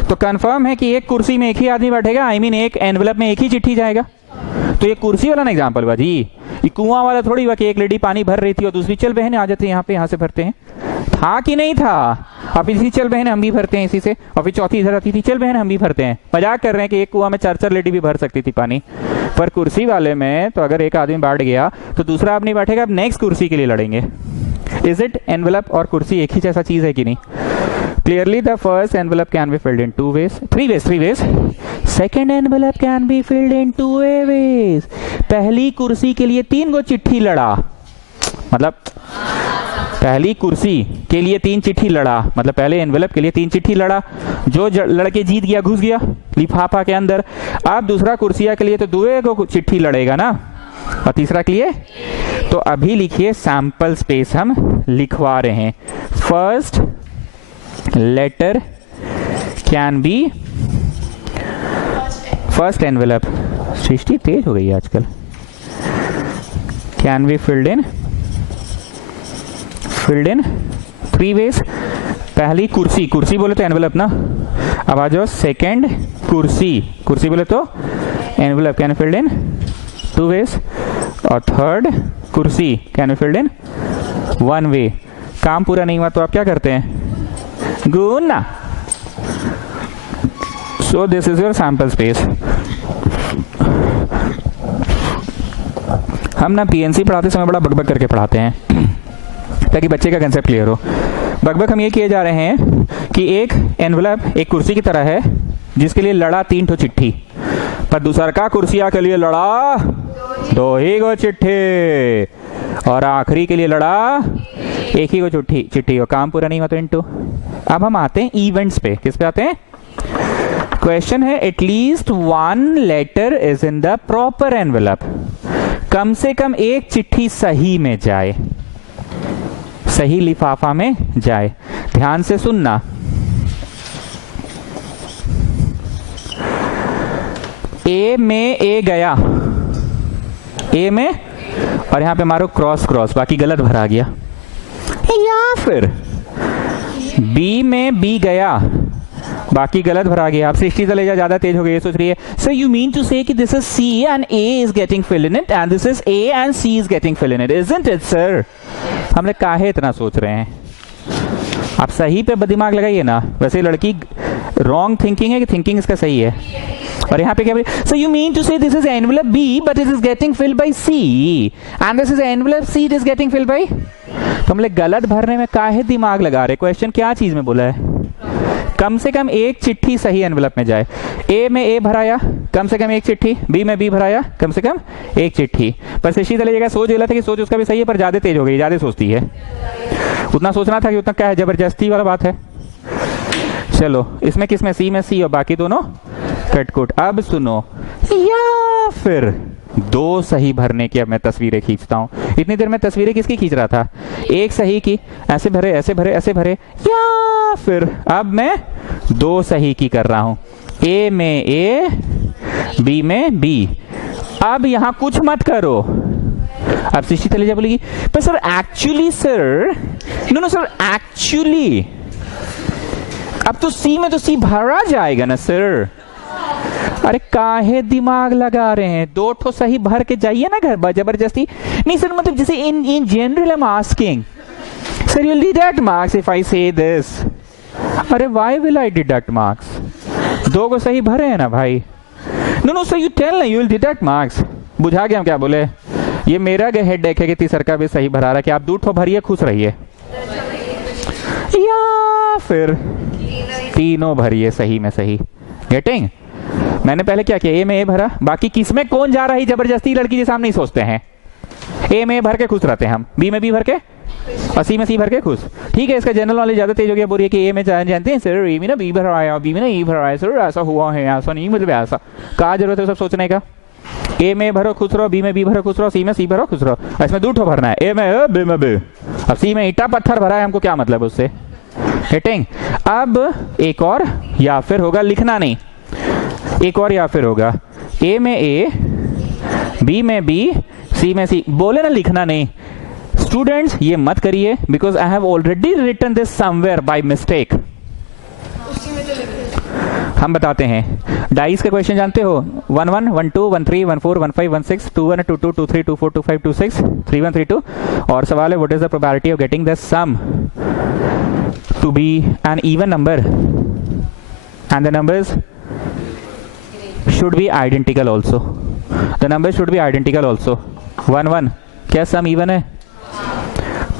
तो कंफर्म है कि एक कुर्सी में एक ही आदमी बैठेगा, आई मीन एक एनवेलप में एक ही चिट्ठी जाएगा। तो ये कुर्सी वाला ना एग्जाम्पल हुआ जी, ये कुआं वाला थोड़ी हुआ कि एक लेडी पानी भर रही थी और दूसरी चल बहन आ जाती है यहाँ पे, यहाँ से भरते हैं। था कि नहीं था? अब इसी चल बहन हम भी भरते हैं इसी से, और फिर चौथी इधर आती थी, चल बहन हम भी भरते हैं। मजाक कर रहे हैं कि एक कुआं में 4-4 लेडी भी भर सकती थी पानी। पर कुर्सी वाले में तो अगर एक आदमी बैठ गया तो दूसरा आदमी बैठेगा, अब नेक्स्ट कुर्सी के लिए लड़ेंगे। इज इट एनवेलप और कुर्सी एक ही जैसा चीज है कि नहीं? Clearly the first envelope can be filled in 2 ways, 3 ways. Second envelope can be filled in 2 ways. पहली कुर्सी के लिए 3 गो चिट्ठी लड़ा, मतलब पहली कुर्सी के लिए 3 चिट्ठी लड़ा, मतलब पहले एनवेलप के लिए 3 चिट्ठी लड़ा, जो लड़के जीत गया घुस गया लिफाफा के अंदर। अब दूसरा कुर्सिया के लिए तो 2 गो चिट्ठी लड़ेगा ना, और तीसरा के लिए तो अभी लिखिए सैंपल स्पेस हम लिखवा रहे हैं। First letter can be first envelope, सृष्टि तेज हो गई है आजकल, can be filled in 3 ways। पहली कुर्सी, कुर्सी बोले तो एनवेलप ना, अब आ जाओ सेकेंड कुर्सी, कुर्सी बोले तो envelope, can be filled in 2 ways। और थर्ड कुर्सी can be filled in 1 way। काम पूरा नहीं हुआ तो आप क्या करते हैं? गुना। So this is your sample space। हम ना पीएनसी पढ़ाते समय बड़ा बकबक करके पढ़ाते हैं, ताकि बच्चे का कंसेप्ट क्लियर हो। बकबक हम ये किए जा रहे हैं कि एक एनवलप एक कुर्सी की तरह है जिसके लिए लड़ा 3 ठो चिट्ठी, पर दूसरा का कुर्सिया के लिए लड़ा 2 ही गो चिट्ठी, और आखिरी के लिए लड़ा 1 ही गो चिट्ठी। और काम पूरा नहीं हुआ तो इनटू। अब हम आते हैं इवेंट्स पे। किस पे आते हैं? क्वेश्चन है at least 1 letter is in the proper envelope. कम से कम एक चिट्ठी सही में जाए, सही लिफाफा में जाए। ध्यान से सुनना। ए में ए गया, ए में, और यहां पे मारो क्रॉस क्रॉस, बाकी गलत भरा गया। या फिर बी में बी गया, बाकी गलत भरा गया। आप सृष्टि तलेजा ज्यादा तेज हो गई, ये सोच रही है sir you mean to say कि this is C and A is getting fill in it and this is A and C is getting fill in it, isn't it sir? हमने काहे इतना सोच रहे हैं? आप सही पे दिमाग लगाइए ना। वैसे लड़की रॉन्ग थिंकिंग है कि थिंकिंग इसका सही है? और यहाँ पे क्या? So you mean to say this is envelope B but it is getting filled by C and this is envelope C it is getting filled by. तो हम लोग गलत भरने में काहे दिमाग लगा रहे? क्वेश्चन क्या चीज में बोला है? कम से कम एक चिट्ठी सही एनवलप में जाए। ए में ए भराया, कम से कम एक चिट्ठी। बी में बी भराया, कम से कम एक चिट्ठी। पर सृष्टि तलेजा सोच गलत है कि सोच उसका भी सही है, पर ज्यादा तेज हो गई, ज्यादा सोचती है। उतना सोचना था कि उतना क्या है, जबरदस्ती वाला बात है। चलो इसमें किसमें? सी में सी और बाकी दोनों कटकुट। अब सुनो, या फिर 2 सही भरने की अब मैं तस्वीरें खींचता हूं। इतनी देर में तस्वीरें किसकी खींच रहा था? एक सही की, ऐसे भरे ऐसे भरे ऐसे भरे। या फिर अब मैं 2 सही की कर रहा हूं। ए में ए, बी में बी। अब यहां कुछ मत करो। अब सृष्टि तलेजा बोलेगी पर sir actually sir, no sir actually, अब तो सी में तो सी भरा जाएगा ना सर। अरे काहे दिमाग लगा रहे हैं? 2 ठो सही भर के जाइए ना घर, जबरदस्ती नहीं सर। मतलब जैसे in general I am asking sir you will deduct marks if I से दिस। अरे why will I deduct marks? 2 को सही भरे हैं ना भाई। नो सर यू टेल ना यू विल डिडक्ट मार्क्स। बुझा गया हम क्या बोले? ये मेरा हेड डेक है कि तीसर का भी सही भरा रहा, कि आप 2 ठो भरिए, खुश रहिए। या फिर 3 भरिए सही में सही। गेटिंग? मैंने पहले क्या किया? ए में ए भरा, बाकी किसमें कौन जा रहा है? जबरदस्ती लड़की जैसे हम नहीं सोचते हैं। ए में ए भर के खुश रहते हैं हम, बी में बी भर के और सी में सी भर के खुश। ठीक है, इसका जनरल नॉलेज ज्यादा तेज हो गया। बोलिए कि ए में जानते हैं सर, ए में ना बी भर आया, बी में ना ई भर आया सर, ऐसा हुआ है, ऐसा नहीं, मतलब ऐसा। क्या जरूरत है सब सोचने का? ए में भरो खुश रहो, बी में बी भरो खुश रहो, सी में सी भरो खुश रहो। इसमें 2 ठो भरना है, ए में ए, बी में बी। अब सी में ईटा पत्थर भरा है, हमको क्या मतलब उससे? हिटिंग। अब एक और या फिर होगा, लिखना नहीं, एक और या फिर होगा। ए में ए, बी में बी, सी में सी। बोले ना लिखना नहीं। स्टूडेंट्स ये मत करिए, because I have already written this somewhere by mistake. हम बताते हैं। डाइस के क्वेश्चन जानते हो? 1 1 1 2 1 3 1 4 1 5 1 6 2 1 2 2 2 3 2 4 2 5 2 6 3 1 3 2। और सवाल है what is the probability of getting the sum to be an even number and the numbers should be identical also. The numbers should be identical also. 1 1 क्या सम इवन है?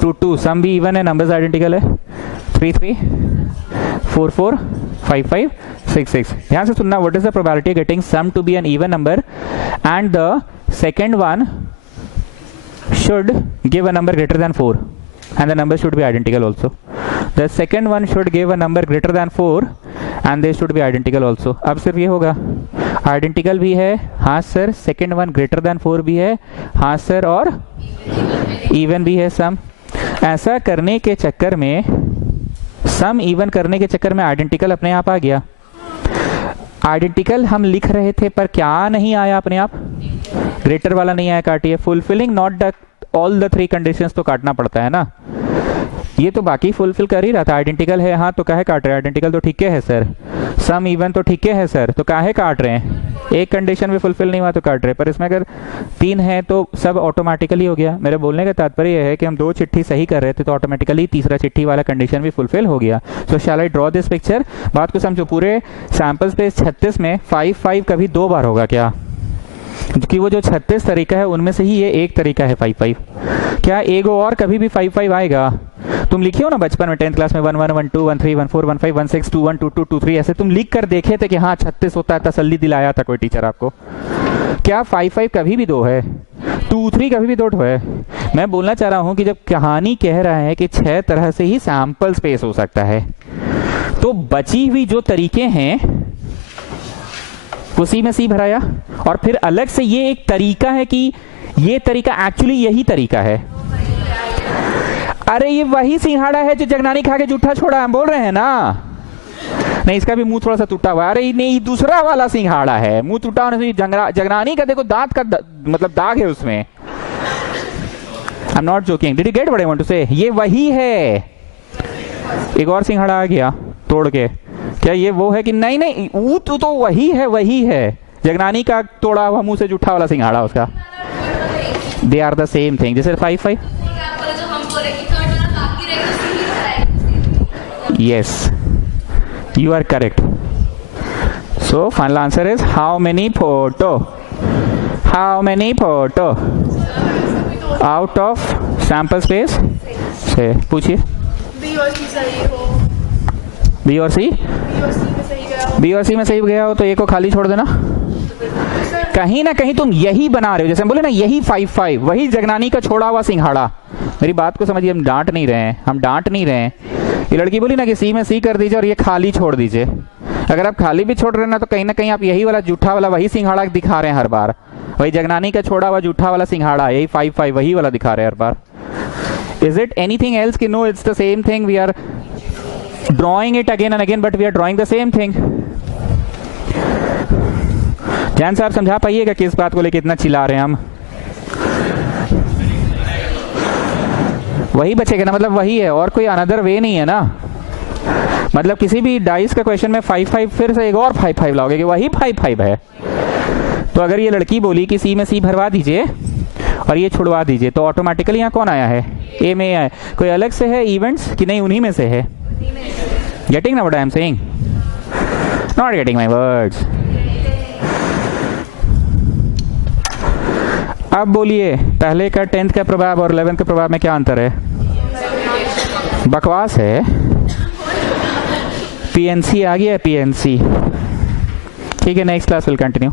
2 2 सम भी इवन है, नंबर्स आइडेंटिकल है। 3 3 4 4 5 5 6 6। ध्यान से सुनना, what is the probability of getting sum to be an even number and the second one should give a number greater than 4 and the number should be identical also. The second one should give a number greater than 4 and they should be identical also. अब सिर्फ ये होगा, identical भी है, हाँ sir, second one greater than 4 भी है, हाँ सर, और इवन भी है सम। ऐसा करने के चक्कर में, सम इवन करने के चक्कर में आइडेंटिकल अपने आप आ गया। आइडेंटिकल हम लिख रहे थे पर क्या नहीं आया अपने आप? ग्रेटर वाला नहीं आया, काटिए। Fulfilling not the all the 3 conditions तो काटना पड़ता है ना। ये तो बाकी फुलफिल कर ही रहा था। आइडेंटिकल है, हाँ, तो काहे काट रहे हैं? आइडेंटिकल तो ठीक है सर। सम इवन तो ठीक है सर, तो काहे काट रहे हैं? एक कंडीशन भी फुलफिल नहीं हुआ तो काट रहे हैं। पर इसमें अगर 3 है तो सब ऑटोमेटिकली हो गया। मेरे बोलने का तात्पर्य यह है कि हम 2 चिट्ठी सही कर रहे थे तो ऑटोमेटिकली तीसरा चिट्ठी वाला कंडीशन भी फुलफिल हो गया। सो शैल आई ड्रॉ दिस पिक्चर? बात को समझो, पूरे सैंपल स्पेस 36 में 5 5 कभी 2 बार होगा क्या? क्योंकि वो जो 36 तरीका है उनमें से ही ये एक तरीका है 5 5। क्या एगो और कभी भी 5 5 आएगा? तुम लिखे हो ना बचपन में 10th क्लास में 1 1 1 2 1 3 1 4 1 5 1 6 2 1 2 2 2 3 ऐसे तुम लिख कर देखे थे कि हाँ 36 होता है, तसल्ली दिलाया था कोई टीचर आपको? क्या 5 5 कभी भी 2 है? 2 3 कभी भी 2 है? मैं बोलना चाह रहा हूं कि जब कहानी कह रहा है कि 6 तरह से ही सैंपल स्पेस हो सकता है, तो बची हुई जो तरीके हैं उसी में सी भराया। और फिर अलग से ये एक तरीका है कि ये तरीका एक्चुअली यही तरीका है। अरे ये वही सिंघाड़ा है जो जगनानी खा के जूठा छोड़ा, हम बोल रहे हैं ना। नहीं, इसका भी मुंह थोड़ा सा टूटा हुआ है। अरे नहीं, दूसरा वाला सिंघाड़ा है, मुंह टूटा होने से जगनानी का देखो दांत का मतलब दाग है उसमें। I am not joking. Did you get what I want to say? ये वही है। एक और सिंघाड़ा आ गया तोड़ के, क्या ये वो है कि नहीं? नहीं, वो तो वही है, वही है जगनानी का तोड़ा हुआ मुंह से जूठा वाला सिंघाड़ा उसका। They are the same thing. जैसे 5 5। Yes, you are correct. So final answer is how many photo? How many photo out of sample space? से पूछिए। बी और सी सही हो। बी और सी? बी और सी में सही गया हो। बी और सी में सही गया हो तो ए को खाली छोड़ देना। कहीं ना कहीं तुम यही बना रहे हो, जैसे हम बोले ना यही 5 5, वही जगनानी का छोड़ा हुआ सिंघाड़ा। मेरी बात को समझिए, हम डांट नहीं रहे हैं, हम डांट नहीं रहे हैं। ये लड़की बोली ना कि सी में सी कर दीजिए और ये खाली छोड़ दीजिए। अगर आप खाली भी छोड़ रहे हैं ना, तो कहीं ना कहीं आप यही वाला जूठा वाला वही सिंघाड़ा दिखा रहे हैं हर बार। वही जगनानी का छोड़ा हुआ जूठा वाला सिंघाड़ा, यही 5 5 वही वाला दिखा रहे हैं हर बार। इज इट एनीथिंग एल्स कि no, it's the same thing, we are drawing it again and again, but we are drawing the same thing. Jain साहब समझा पाइएगा किस बात को लेकर इतना चिल्ला रहे हैं हम? वही बचेगा ना, मतलब वही है, और कोई अनदर वे नहीं है ना। मतलब किसी भी डाइस का क्वेश्चन में 5 5 फिर से एक और 5 5 लाओगे कि वही 5 5 है। तो अगर ये लड़की बोली कि सी में सी भरवा दीजिए और ये छुड़वा दीजिए, तो ऑटोमेटिकली यहाँ कौन आया है? ए में आया है। कोई अलग से है इवेंट्स कि नहीं उन्हीं में से है? गेटिंग ना what I am saying? Not getting my words. अब बोलिए, पहले का 10th का प्रभाव और 11th का प्रभाव में क्या अंतर है? बकवास है। पीएनसी आ गया है, पीएनसी। ठीक है, नेक्स्ट क्लास विल कंटिन्यू।